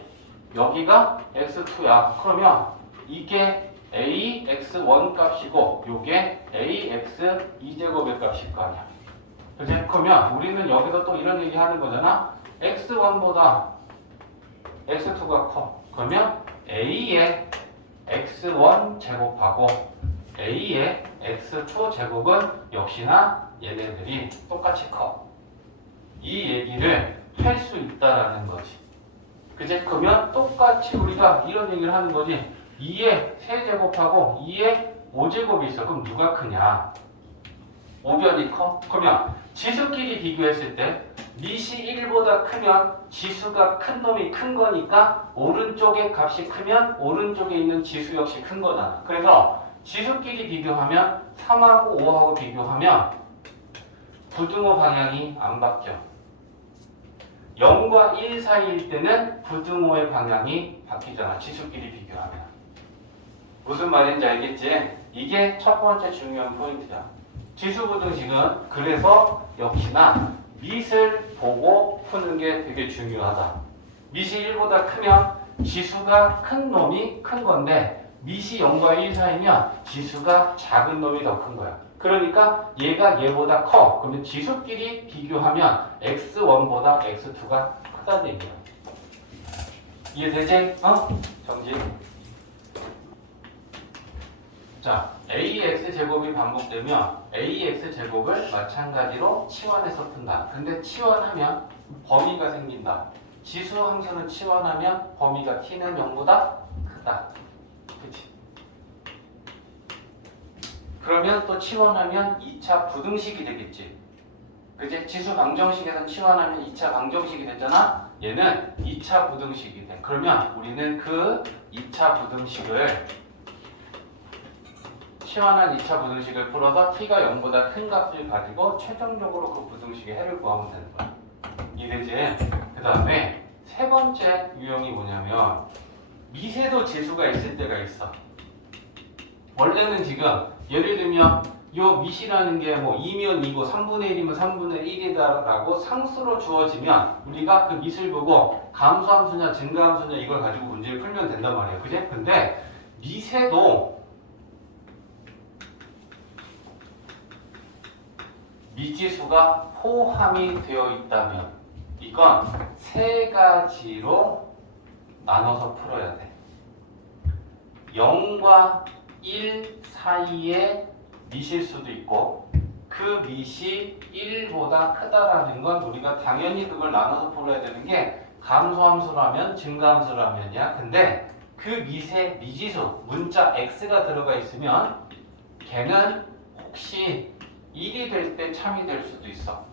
여기가 x2야. 그러면 이게 ax1 값이고 요게 ax2제곱의 값일 거 아니야. 그치? 그러면 우리는 여기서 또 이런 얘기 하는 거잖아. x1보다 x2가 커. 그러면 a의 x1 제곱하고 a의 x2 제곱은 역시나 얘네들이 똑같이 커. 이 얘기를 할 수 있다라는 거지. 그치? 그러면 똑같이 우리가 이런 얘기를 하는 거지. 2의 세제곱하고 2의 5제곱이 있어. 그럼 누가 크냐? 5변이 커? 그러면 지수끼리 비교했을 때 밑이 1보다 크면 지수가 큰 놈이 큰 거니까 오른쪽의 값이 크면 오른쪽에 있는 지수 역시 큰 거잖아. 그래서 지수끼리 비교하면 3하고 5하고 비교하면 부등호 방향이 안 바뀌어. 0과 1 사이일 때는 부등호의 방향이 바뀌잖아. 지수끼리 비교하면. 무슨 말인지 알겠지? 이게 첫 번째 중요한 포인트야. 지수부등식은 그래서 역시나 밑을 보고 푸는 게 되게 중요하다. 밑이 1보다 크면 지수가 큰 놈이 큰 건데 밑이 0과 1 사이면 지수가 작은 놈이 더 큰 거야. 그러니까 얘가 얘보다 커. 그러면 지수끼리 비교하면 x1보다 x2가 크다는 얘기야. 이해되지? 정지. 자, ax 제곱이 반복되면 ax 제곱을 마찬가지로 치환해서 푼다. 근데 치환하면 범위가 생긴다. 지수 함수는 치환하면 범위가 t는 0보다 크다. 그치? 그러면 또 치환하면 2차 부등식이 되겠지. 그치? 지수 방정식에서 치환하면 2차 방정식이 됐잖아. 얘는 2차 부등식이 돼. 그러면 우리는 그 2차 부등식을 치환한 2차 부등식을 풀어서 t가 0보다 큰 값을 가지고 최종적으로 그 부등식의 해를 구하면 되는 거야. 이해되지? 그 다음에 세 번째 유형이 뭐냐면 미세도 지수가 있을 때가 있어. 원래는 지금 예를 들면 요 밑이라는 게 뭐 2면 2고 3분의 1이면 3분의 1이다라고 상수로 주어지면 우리가 그 밑을 보고 감소함수냐 증가함수냐 이걸 가지고 문제를 풀면 된단 말이에요. 그지? 근데 미세도 미지수가 포함이 되어 있다면 이건 세 가지로 나눠서 풀어야 돼. 0과 1 사이에 밑일 수도 있고 그 밑이 1보다 크다라는 건 우리가 당연히 그걸 나눠서 풀어야 되는 게 감소함수라면 증가함수라면이야. 근데 그 밑에 미지수 문자 x가 들어가 있으면 걔는 혹시 1이 될 때 참이 될 수도 있어.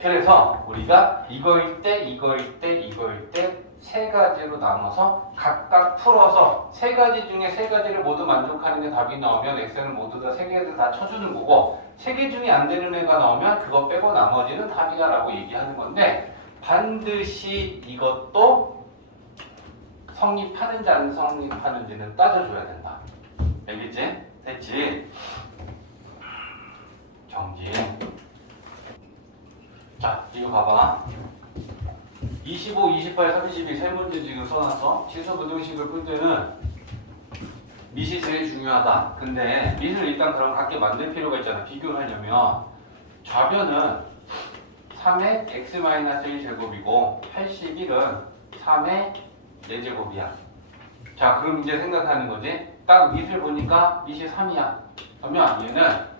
그래서 우리가 이거일 때, 이거일 때, 이거일 때 세 가지로 나눠서 각각 풀어서 세 가지 중에 세 가지를 모두 만족하는 게 답이 나오면 x는 모두 다 세 개를 다 쳐주는 거고 세 개 중에 안 되는 애가 나오면 그거 빼고 나머지는 답이다 라고 얘기하는 건데 반드시 이것도 성립하는지 안 성립하는지는 따져줘야 된다. 알겠지? 됐지? 정지. 자, 이거 봐봐. 25, 28, 32 세 문제 지금 써놨어. 지수 부등식을 풀 때는 밑이 제일 중요하다. 근데 밑을 일단 그럼 같게 만들 필요가 있잖아. 비교를 하려면 좌변은 3의 x-1 제곱이고 81은 3의 4제곱이야. 자, 그럼 이제 생각하는 거지. 딱 밑을 보니까 밑이 3이야. 그러면 얘는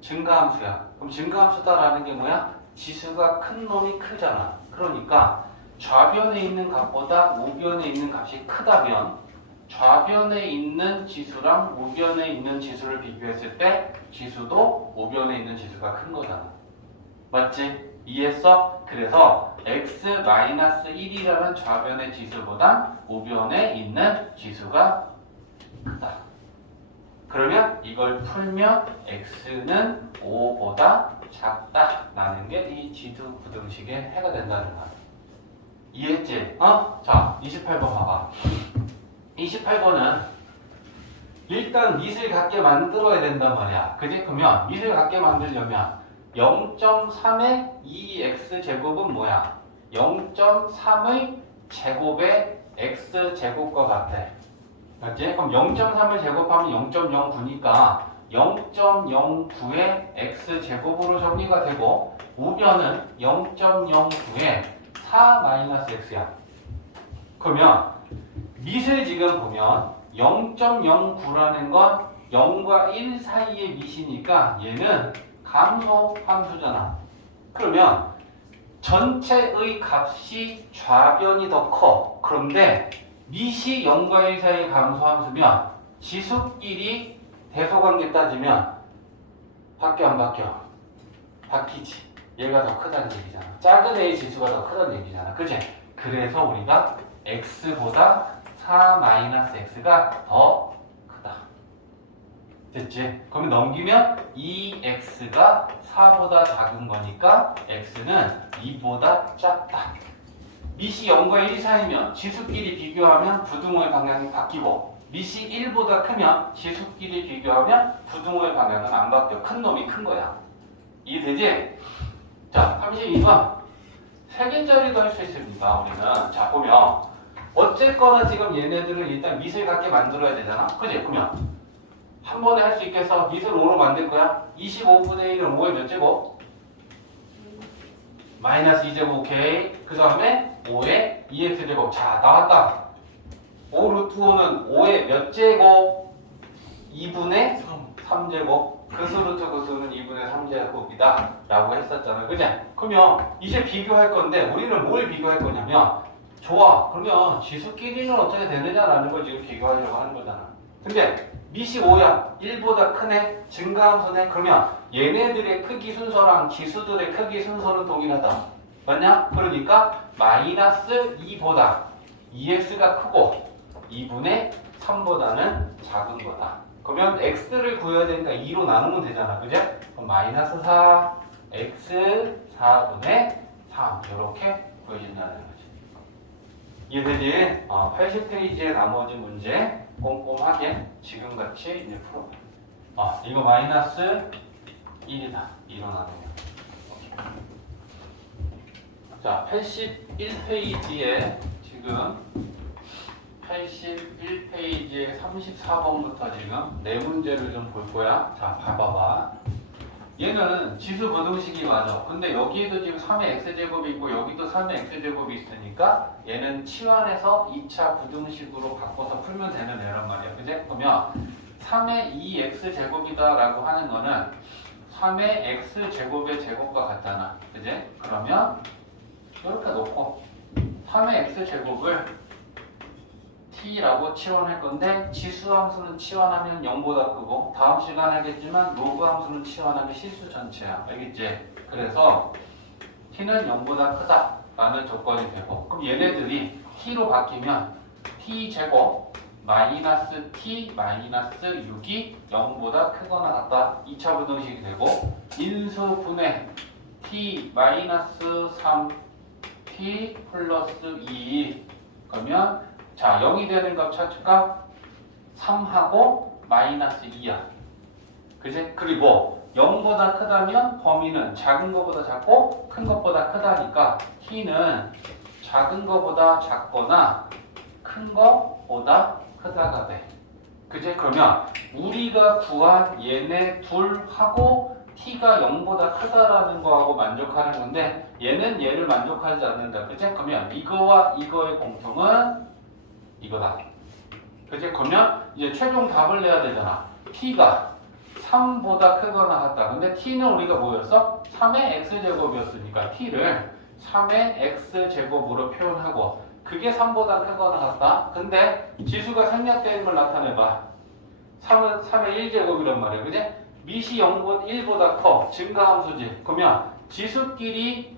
증가함수야. 그럼 증가함수다라는 게 뭐야? 지수가 큰 놈이 크잖아. 그러니까 좌변에 있는 값보다 우변에 있는 값이 크다면 좌변에 있는 지수랑 우변에 있는 지수를 비교했을 때 지수도 우변에 있는 지수가 큰 거잖아. 맞지? 이해했어? 그래서 x-1이라는 좌변의 지수보다 우변에 있는 지수가 크다. 그러면 이걸 풀면 x는 5보다 작다라는 게 이 지수 부등식의 해가 된다는 거야. 이해했지? 자, 28번 봐봐. 28번은 일단 밑을 갖게 만들어야 된단 말이야. 그지? 그러면 밑을 갖게 만들려면 0.3의 2x제곱은 뭐야? 0.3의 제곱의 x제곱과 같아. 맞지? 그럼 0.3을 제곱하면 0.09니까 0.09의 x제곱으로 정리가 되고 우변은 0.09의 4-x야. 그러면 밑을 지금 보면 0.09라는 건 0과 1 사이의 밑이니까 얘는 감소함수잖아. 그러면 전체의 값이 좌변이 더 커. 그런데 미시 0과 1 사이의 감소함수면 지수끼리 대소관계 따지면 바뀌어 안 바뀌어? 바뀌지. 얘가 더 크다는 얘기잖아. 작은 A의 지수가 더 크다는 얘기잖아. 그치? 그래서 우리가 x보다 4-x가 더 크다. 됐지? 그러면 넘기면 2x가 4보다 작은 거니까 x는 2보다 작다. 미시 0과 1 사이면 지수끼리 비교하면 부등호의 방향이 바뀌고 미시 1보다 크면 지수끼리 비교하면 부등호의 방향은 안 바뀌어. 큰 놈이 큰 거야. 이해되지? 자, 32번 3개짜리도 할 수 있습니다. 우리는 자 보면 어쨌거나 지금 얘네들은 일단 밑을 갖게 만들어야 되잖아. 그지? 그러면 한 번에 할 수 있겠어. 밑을 5로 만들 거야. 25분의 1은 5의 몇 제곱? 마이너스 2제곱. 오케이. 그 다음에 5의 2x제곱. 자, 나왔다. 5 루트 5는 5의 몇 제곱? 2분의 3제곱. 그수 루트 그수는 2분의 3제곱이다 라고 했었잖아. 그지? 그러면 이제 비교할 건데 우리는 뭘 비교할 거냐면 좋아. 그러면 지수끼리는 어떻게 되느냐라는 걸 지금 비교하려고 하는 거잖아. 근데 미시 5야. 1보다 크네. 증가함수네. 그러면 얘네들의 크기 순서랑 지수들의 크기 순서는 동일하다. 맞냐? 그러니까 마이너스 2보다 2x가 크고 2분의 3보다는 작은 거다. 그러면 x를 구해야 되니까 2로 나누면 되잖아. 그죠? 그럼 마이너스 4 x 4분의 3 이렇게 구해진다는 거지. 이해되지? 80페이지의 나머지 문제 꼼꼼하게 지금같이 이제 풀어. 이거 마이너스 1이다. 2로 나누면. 자, 81페이지에 지금 81페이지에 34번부터 지금 네 문제를 좀 볼 거야. 자, 봐봐봐. 얘는 지수 부등식이 맞아. 근데 여기에도 지금 3의 x제곱이 있고 여기도 3의 x제곱이 있으니까 얘는 치환해서 2차 부등식으로 바꿔서 풀면 되는 애란 말이야. 그제? 그러면 3의 2x제곱이다 라고 하는 거는 3의 x제곱의 제곱과 같잖아. 그제? 그러면 이렇게 놓고 3의 x제곱을 t라고 치환할 건데 지수 함수는 치환하면 0보다 크고 다음 시간 하겠지만 로그 함수는 치환하면 실수 전체야. 알겠지? 그래서 t는 0보다 크다 라는 조건이 되고 그럼 얘네들이 t로 바뀌면 t제곱 마이너스 t 마이너스 6이 0보다 크거나 같다. 2차 부등식이 되고 인수분해 t 마이너스 3 t 플러스 2 그러면 자, 0이 되는 값 찾을까? 3하고 마이너스 2야. 그지? 그리고 0보다 크다면 범위는 작은 것보다 작고 큰 것보다 크다니까 t는 작은 것보다 작거나 큰 것보다 크다가 돼. 그지? 그러면 우리가 구한 얘네 둘하고 t가 0보다 크다라는 거하고 만족하는 건데 얘는 얘를 만족하지 않는다. 그지? 그러면 이거와 이거의 공통은 이거다. 그치? 그러면 이제 최종 답을 내야 되잖아. t가 3보다 크거나 같다. 근데 t는 우리가 뭐였어? 3의 x제곱이었으니까 t를 3의 x제곱으로 표현하고 그게 3보다 크거나 같다. 근데 지수가 생략되는 걸 나타내봐. 3은 3의 1제곱이란 말이야. 그지? 미시 0보다 1보다 커. 증가함수지. 그러면 지수끼리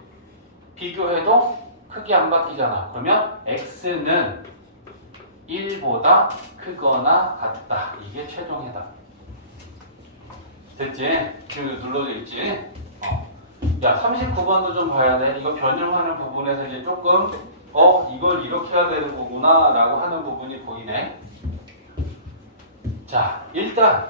비교해도 크게 안 바뀌잖아. 그러면 x는 1보다 크거나 같다. 이게 최종이다. 됐지? 지금 눌러져 있지? 야, 39번도 좀 봐야 돼. 이거 변형하는 부분에서 이제 조금 이걸 이렇게 해야 되는 거구나 라고 하는 부분이 보이네. 자, 일단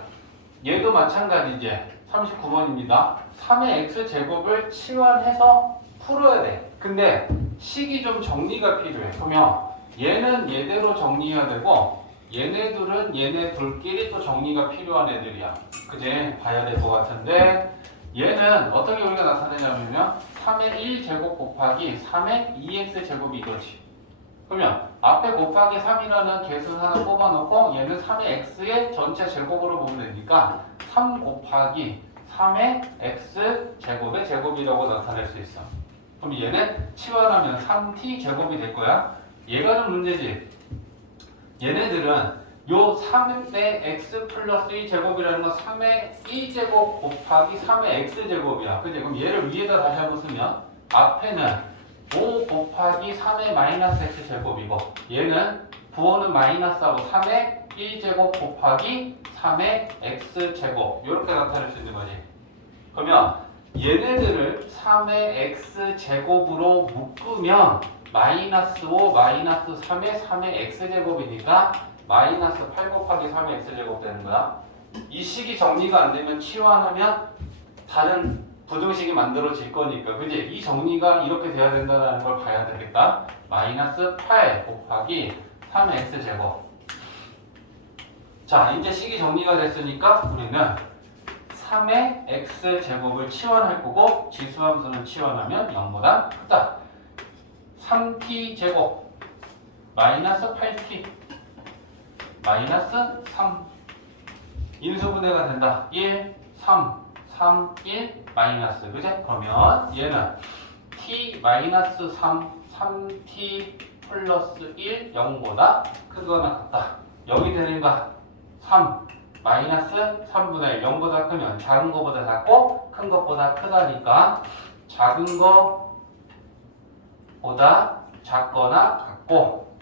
얘도 마찬가지지. 39번입니다. 3의 x제곱을 치환해서 풀어야 돼. 근데 식이 좀 정리가 필요해. 그러면 얘는 얘대로 정리해야 되고 얘네들은 얘네들끼리 또 정리가 필요한 애들이야. 그지? 봐야 될 것 같은데 얘는 어떻게 우리가 나타내냐면 3의 1제곱 곱하기 3의 2x제곱이 이거지. 그러면 앞에 곱하기 3이라는 개수 하나 뽑아놓고 얘는 3의 x의 전체 제곱으로 보면 되니까 3 곱하기 3의 x제곱의 제곱이라고 나타낼 수 있어. 그럼 얘는 치환하면 3t 제곱이 될 거야. 얘가 좀 문제지. 얘네들은 요 3의 x 플러스 2제곱이라는 건 3의 1제곱 곱하기 3의 x제곱이야. 그지? 그럼 얘를 위에다 다시 한번 쓰면 앞에는 5 곱하기 3의 마이너스 x제곱이고 얘는 부호는 마이너스하고 3의 1제곱 곱하기 3의 x제곱 이렇게 나타낼 수 있는 거지. 그러면 얘네들을 3의 x제곱으로 묶으면 마이너스 5 마이너스 3의 x제곱이니까 마이너스 8 곱하기 3의 x제곱 되는 거야. 이 식이 정리가 안 되면 치환하면 다른 부등식이 만들어질 거니까, 그지? 이 정리가 이렇게 돼야 된다는 걸 봐야 되겠다. 마이너스 8 곱하기 3의 x제곱. 자, 이제 식이 정리가 됐으니까 우리는 3의 x제곱을 치환할 거고 지수함수는 치환하면 0보다 크다. 3t 제곱 마이너스 8t 마이너스 3 인수분해가 된다. 1, 3, 3, 1 마이너스, 그제? 그러면 얘는 t 마이너스 3, 3t 플러스 1 0보다 크거나 같다. 여기 되는가? 3 마이너스 3분의 1 0보다 크면 작은 거보다 작고 큰 것보다 크다니까 작은 거보다 작거나 같고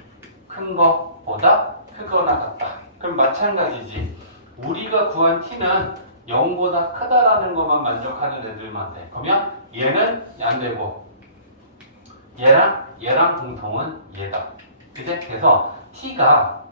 큰 거보다 크거나 같다. 그럼 마찬가지지. 우리가 구한 t는 0보다 크다라는 것만 만족하는 애들만 돼. 그러면 얘는 안 되고 얘랑 공통은 얘다. 그제? 그래서 t가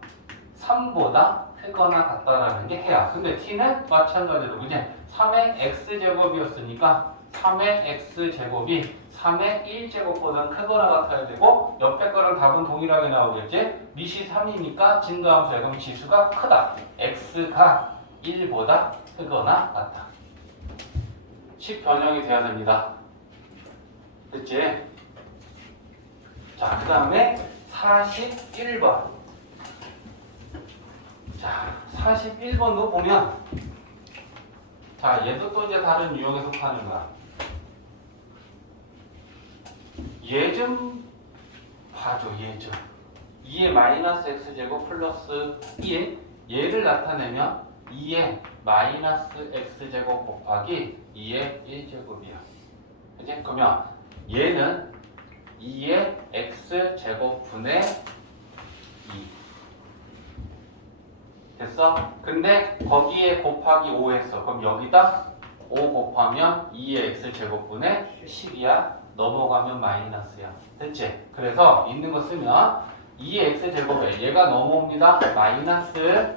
3보다 크거나 같다라는 게 해야. 근데 t는 마찬가지로 그냥 3의 x제곱이었으니까 3의 x제곱이 3의 1제곱보다 크거나 같아야 되고 옆에 거랑 답은 동일하게 나오겠지? 밑이 3이니까 증가함수야. 그럼 지수가 크다. x가 1보다 크거나 같다. 식 변형이 돼야 됩니다. 그치? 자, 그 다음에 41번. 자, 41번도 보면 자, 얘도 또 이제 다른 유형에 속하는 거야. 얘 좀 봐줘, 얘 좀. 2의 마이너스 x제곱 플러스 1 얘를 나타내면 2의 마이너스 x제곱 곱하기 2의 1제곱이야. 그치? 그러면 얘는 2의 x제곱분의 2 됐어? 근데 거기에 곱하기 5 했어. 그럼 여기다 5 곱하면 2의 x제곱분의 10이야. 넘어가면 마이너스야. 됐지? 그래서 있는 거 쓰면 2의 x제곱에 얘가 넘어옵니다. 마이너스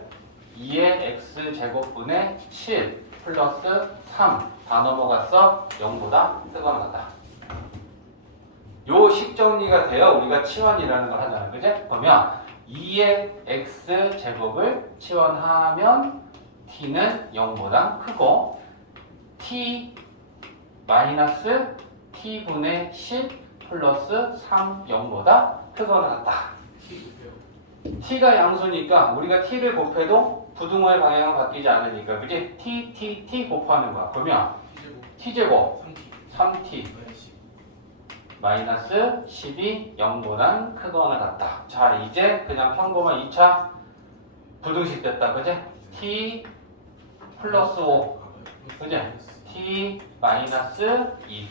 2의 x제곱분의 7 플러스 3 다 넘어갔어. 0보다 크거나 같다. 요 식 정리가 돼야 우리가 치환이라는 걸 하잖아. 그지? 그러면 2의 x제곱을 치환하면 t는 0보다 크고 t 마이너스 t분의 10 플러스 3 0보다 크거나 같다. t가 양수니까 우리가 t를 곱해도 부등호의 방향은 바뀌지 않으니까 그지? t 곱하는 거야. 그러면 t제곱 3t 마이너스 10이 0보단 크거나 같다. 자, 이제 그냥 평범한 2차 부등식 됐다. 그지? t 플러스 5 그지? t 마이너스 2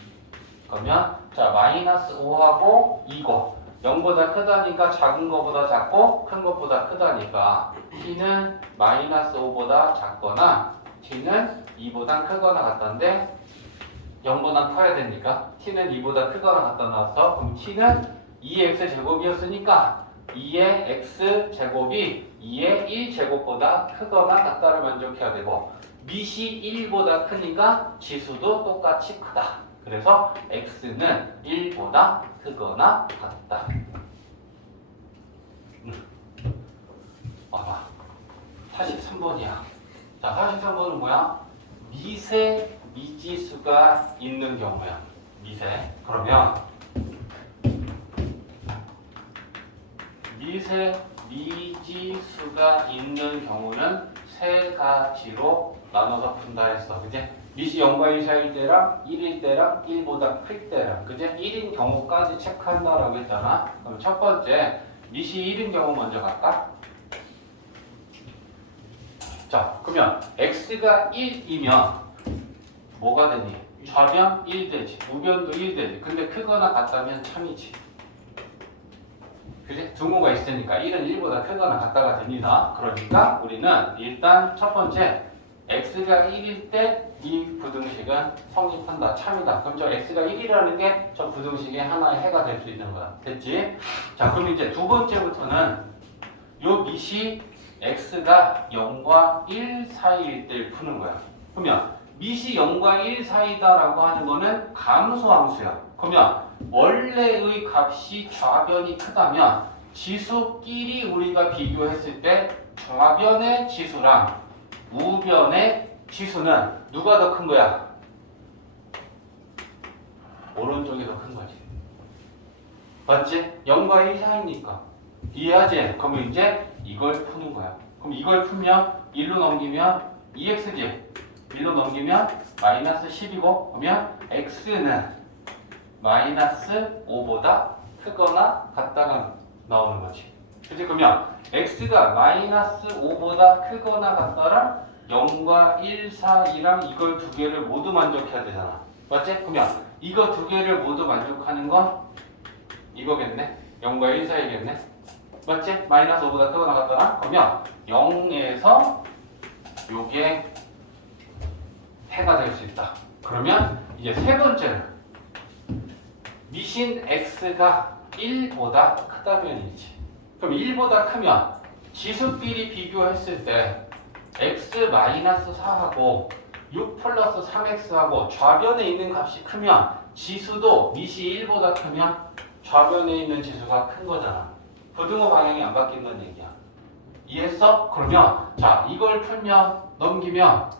그러면 자 마이너스 5하고 2고 0보다 크다니까 작은 거보다 작고 큰 것보다 크다니까 t는 마이너스 5보다 작거나 t는 2보다 크거나 같다는데 0보다 커야 되니까 t는 2보다 크거나 같다 나왔어. 그럼 t는 2의 x제곱이었으니까 2의 x제곱이 2의 1제곱보다 크거나 같다를 만족해야 되고 밑이 1보다 크니까 지수도 똑같이 크다. 그래서 x는 1보다 크거나 같다. 봐봐. 43번이야. 자, 43번은 뭐야? 미세 미지수가 있는 경우야. 미세. 그러면 미세 미지수가 있는 경우는 세 가지로 나눠서 푼다 했어. 그지? 밑이 0과 1 사이일 때랑 1일 때랑 1보다 클 때랑 그지? 1인 경우까지 체크한다라고 했잖아. 그럼 첫 번째 밑이 1인 경우 먼저 갈까? 자, 그러면 x가 1이면 뭐가 되니? 좌변 1 되지. 우변도 1 되지. 근데 크거나 같다면 참이지. 그지? 등호가 있으니까 1은 1보다 크거나 같다가 됩니다. 그러니까 우리는 일단 첫 번째 x가 1일 때 이 부등식은 성립한다. 참이다. 그럼 저 x가 1이라는 게 저 부등식의 하나의 해가 될 수 있는 거야. 됐지? 자, 그럼 이제 두 번째부터는 요 밑이 x가 0과 1 사이일 때 푸는 거야. 그러면 밑이 0과 1 사이다라고 하는 거는 감소함수야. 그러면 원래의 값이 좌변이 크다면 지수끼리 우리가 비교했을 때 좌변의 지수랑 우변의 지수는 누가 더 큰 거야? 오른쪽이 더 큰 거지. 맞지? 0과 1 사이니까. 이해하지? 그러면 이제 이걸 푸는 거야. 그럼 이걸 풀면 1로 넘기면 2x지. 1로 넘기면 마이너스 10이고 그러면 x는 마이너스 5보다 크거나 같다가 나오는 거지. 그치? 그러면 x가 마이너스 5보다 크거나 같다랑 0과 1 사이랑 이걸 두 개를 모두 만족해야 되잖아. 맞지? 그러면 이거 두 개를 모두 만족하는 건 이거겠네. 0과 1 사이겠네. 맞지? 마이너스 5보다 크거나 같다랑 그러면 0에서 요게 해가 될 수 있다. 그러면 이제 세 번째는 미신 x가 1보다 크다면이지. 그럼 1보다 크면 지수끼리 비교했을 때 x-4하고 6 플러스 3x하고 좌변에 있는 값이 크면 지수도 밑이 1보다 크면 좌변에 있는 지수가 큰 거잖아. 부등호 방향이 안 바뀐다는 얘기야. 이해했어? 그러면 자 이걸 풀면 넘기면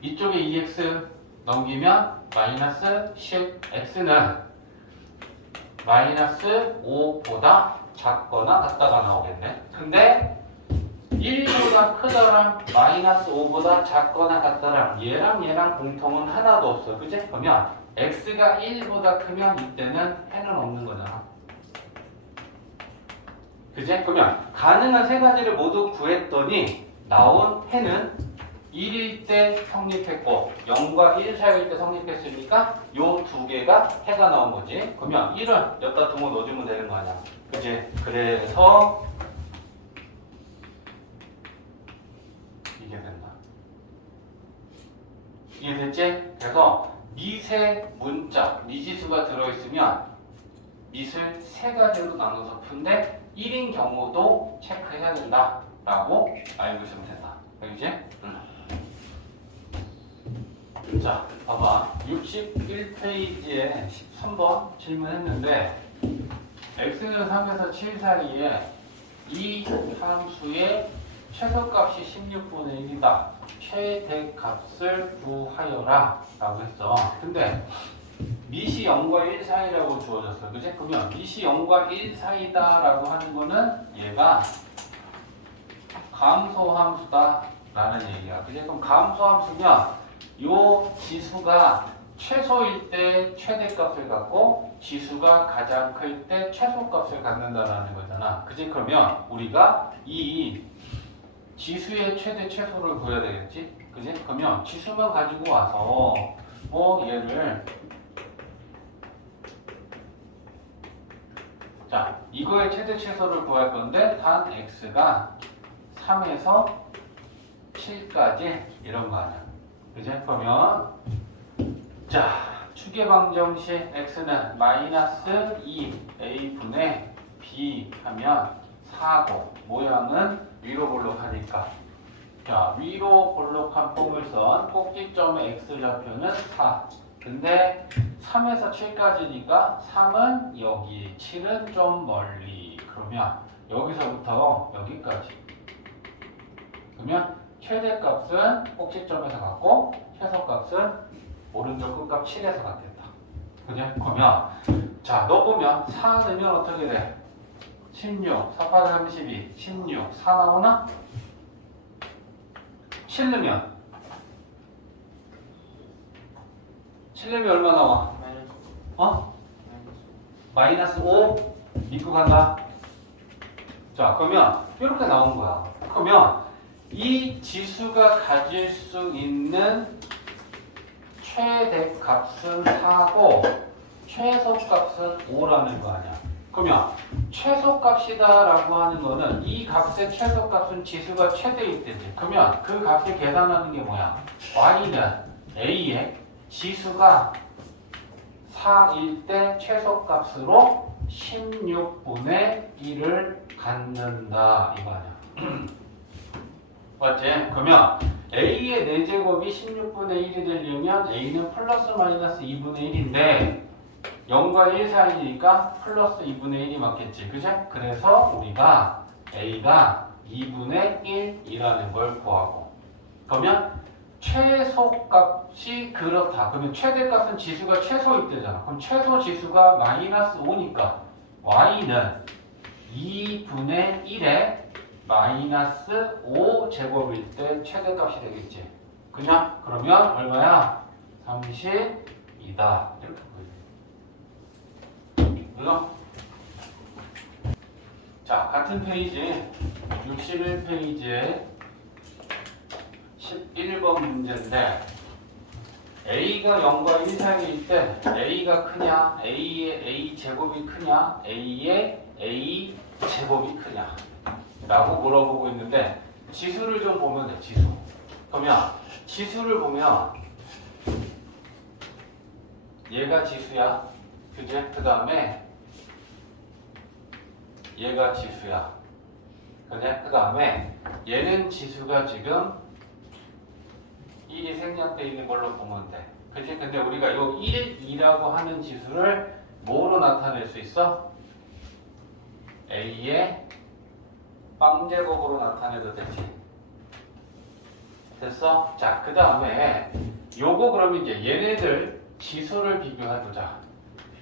이쪽에 2x 넘기면 마이너스 10x는 마이너스 5보다 작거나 같다가 나오겠네. 근데 1보다 크다랑 마이너스 5보다 작거나 같다랑 얘랑 공통은 하나도 없어. 그치? 그러면 x가 1보다 크면 이때는 해는 없는 거잖아. 그치? 그러면 가능한 세 가지를 모두 구했더니 나온 해는 1일 때 성립했고 0과 1 사이일 때 성립했으니까 요 두 개가 해가 나온 거지. 그러면 1은 여기다 등호 넣어주면 되는 거 아니야. 그치? 그래서 이게 된다. 이해됐지? 그래서 밑에 문자, 미지수가 들어있으면 밑을 세 가지로 나눠서 푼데 1인 경우도 체크해야 된다라고 알고 있으면 된다. 알겠지? 자, 봐봐. 61페이지에 13번 질문했는데 x는 3에서 7 사이에 이 함수의 최소값이 16분의 1이다. 최대값을 구하여라 라고 했어. 근데 밑이 0과 1 사이라고 주어졌어. 그치? 그러면 밑이 0과 1 사이다 라고 하는 거는 얘가 감소함수다 라는 얘기야. 그치? 그럼 감소함수면 요 지수가 최소일 때 최대값을 갖고 지수가 가장 클 때 최소값을 갖는다라는 거잖아. 그치? 그러면 우리가 이 지수의 최대 최소를 구해야 되겠지? 그치? 그러면 지수만 가지고 와서 얘를 자 이거의 최대 최소를 구할 건데 단 x가 3에서 7까지 이런 거 아니야. 그치? 그러면 자 추계 방정식 x는 마이너스 2a분의 b 하면 4고 모양은 위로 볼록하니까 자 위로 볼록한 포물선 꼭지점의 x좌표는 4 근데 3에서 7까지니까 3은 여기 7은 좀 멀리 그러면 여기서부터 여기까지 그러면 최대값은 꼭지점에서 갖고 최소값은 오른쪽 끝값 7에서 갖겠다. 그죠? 그러면 자 넣어보면 4 넣으면 어떻게 돼? 16, 4, 8, 32, 16, 4 나오나? 7 넣으면 7 넣으면 얼마 나와? 마이너스 5 믿고 간다. 자 그러면 이렇게 나온 거야. 그러면 이 지수가 가질 수 있는 최대값은 4고 최소값은 5라는 거 아니야. 그러면 최소값이다라고 하는 거는 이 값의 최소값은 지수가 최대일 때지. 그러면 그 값을 계산하는 게 뭐야? y는 a의 지수가 4일 때 최소값으로 16분의 1을 갖는다 이거 아니야. 맞지? 그러면 a의 4제곱이 16분의 1이 되려면 a는 플러스 마이너스 2분의 1인데 0과 1 사이니까 플러스 2분의 1이 맞겠지. 그지? 그래서 우리가 a가 2분의 1이라는 걸 구하고 그러면 최소값이 그렇다. 그러면 최대값은 지수가 최소일 때잖아. 그럼 최소 지수가 마이너스 5니까 y는 2분의 1에 마이너스 5제곱일 때 최대값이 되겠지. 그냥? 그러면 얼마야? 30이다. 이렇게 보이네. 물론 자, 같은 페이지 61페이지에 11번 문제인데 a가 0과 1 사이일 때 a가 크냐, a의 a 제곱이 크냐, a의 a 제곱이 크냐 라고 물어보고 있는데 지수를 좀 보면 돼. 지수. 그러면 지수를 보면 얘가 지수야. 그제? 그 다음에 얘가 지수야. 그제? 그 다음에 얘는 지수가 지금 1이 생략되어 있는 걸로 보면 돼. 그치? 근데 우리가 이 1, 2라고 하는 지수를 뭐로 나타낼 수 있어? a의 빵제곱으로 나타내도 되지. 됐어? 자, 그 다음에 요거 그러면 이제 얘네들 지수를 비교해보자.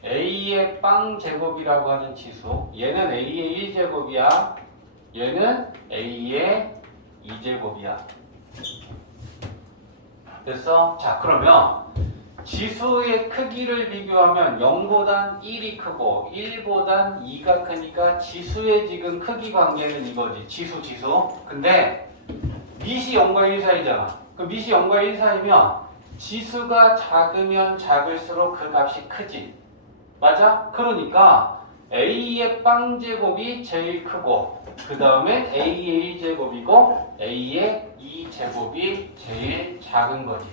a의 빵제곱이라고 하는 지수, 얘는 a의 1제곱이야. 얘는 a의 2제곱이야. 됐어? 자, 그러면 지수의 크기를 비교하면 0보단 1이 크고 1보단 2가 크니까 지수의 지금 크기 관계는 이거지. 지수. 근데 밑이 0과 1 사이잖아. 그럼 밑이 0과 1 사이면 지수가 작으면 작을수록 그 값이 크지. 맞아? 그러니까 a의 빵제곱이 제일 크고 그 다음에 a의 1제곱이고 a의 2제곱이 제일 작은 거지.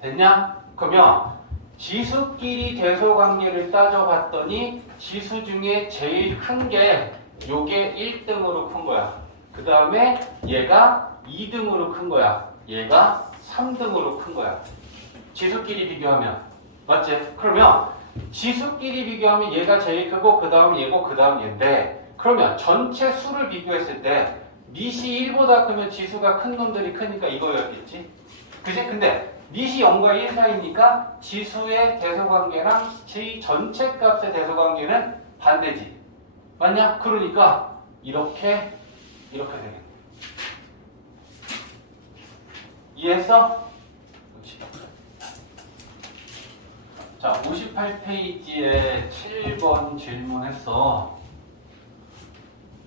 됐냐? 그러면 지수끼리 대소관계를 따져봤더니 지수 중에 제일 큰 게 요게 1등으로 큰 거야. 그 다음에 얘가 2등으로 큰 거야. 얘가 3등으로 큰 거야. 지수끼리 비교하면. 맞지? 그러면 지수끼리 비교하면 얘가 제일 크고 그 다음 얘고 그 다음 얘인데 그러면 전체 수를 비교했을 때 밑이 1보다 크면 지수가 큰 놈들이 크니까 이거였겠지? 그치? 근데 밑이 0과 1 사이니까 지수의 대소관계랑 지 전체 값의 대소관계는 반대지. 맞냐? 그러니까 이렇게 되겠네. 이해했어? 그렇지. 자, 58페이지에 7번 질문했어.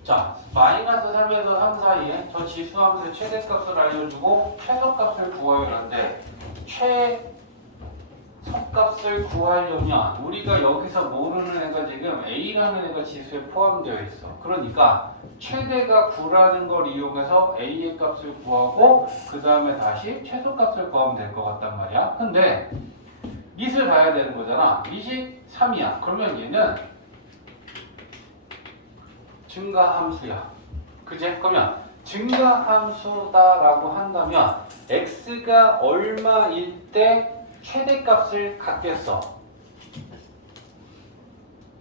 자, 마이너스 3에서 3 사이에 저 지수함수의 최대값을 알려주고 최소값을 구하려는데 최소값을 구하려면 우리가 여기서 모르는 애가 지금 A라는 애가 지수에 포함되어 있어. 그러니까 최대가 9라는 걸 이용해서 A의 값을 구하고 그 다음에 다시 최소값을 구하면 될 것 같단 말이야. 근데 밑을 봐야 되는 거잖아. 밑이 3이야. 그러면 얘는 증가함수야. 그지? 그러면 증가함수다라고 한다면 x가 얼마일 때 최대값을 갖겠어?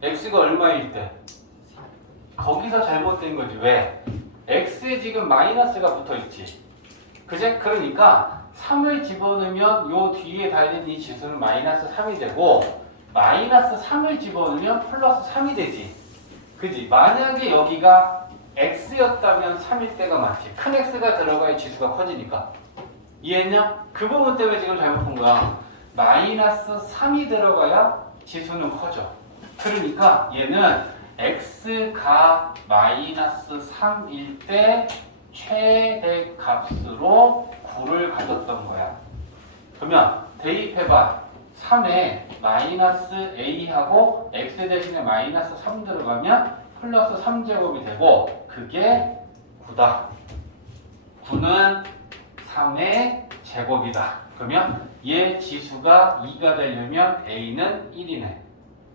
x가 얼마일 때? 거기서 잘못된 거지. 왜? x에 지금 마이너스가 붙어있지. 그지? 그러니까 3을 집어넣으면 요 뒤에 달린 이 지수는 마이너스 3이 되고 마이너스 3을 집어넣으면 플러스 3이 되지. 그지? 만약에 여기가 x였다면 3일 때가 맞지. 큰 x가 들어가야 지수가 커지니까. 이해했냐? 그 부분 때문에 지금 잘못 본 거야. 마이너스 3이 들어가야 지수는 커져. 그러니까 얘는 x가 마이너스 3일 때 최대값으로 9를 가졌던 거야. 그러면 대입해봐. 3에 마이너스 a하고 x 대신에 마이너스 3 들어가면 플러스 3제곱이 되고 그게 9다. 9는 3의 제곱이다. 그러면 얘 지수가 2가 되려면 a는 1이네.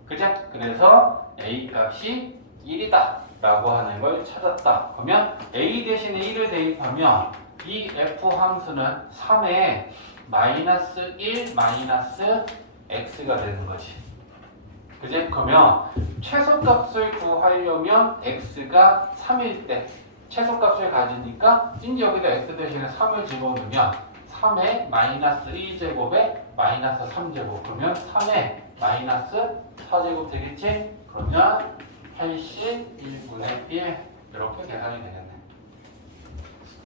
그죠? 그래서 a 값이 1이다 라고 하는 걸 찾았다. 그러면 a 대신에 1을 대입하면 이 f 함수는 3에 마이너스 1 마이너스 x가 되는 거지. 그지? 그러면 최소값을 구하려면 x가 3일 때 최소값을 가지니까 이제 여기다 x 대신에 3을 집어넣으면 3의 마이너스 1제곱에 마이너스 3제곱 그러면 3의 마이너스 4제곱 되겠지? 그러면 81분의 1 이렇게 계산이 되겠네.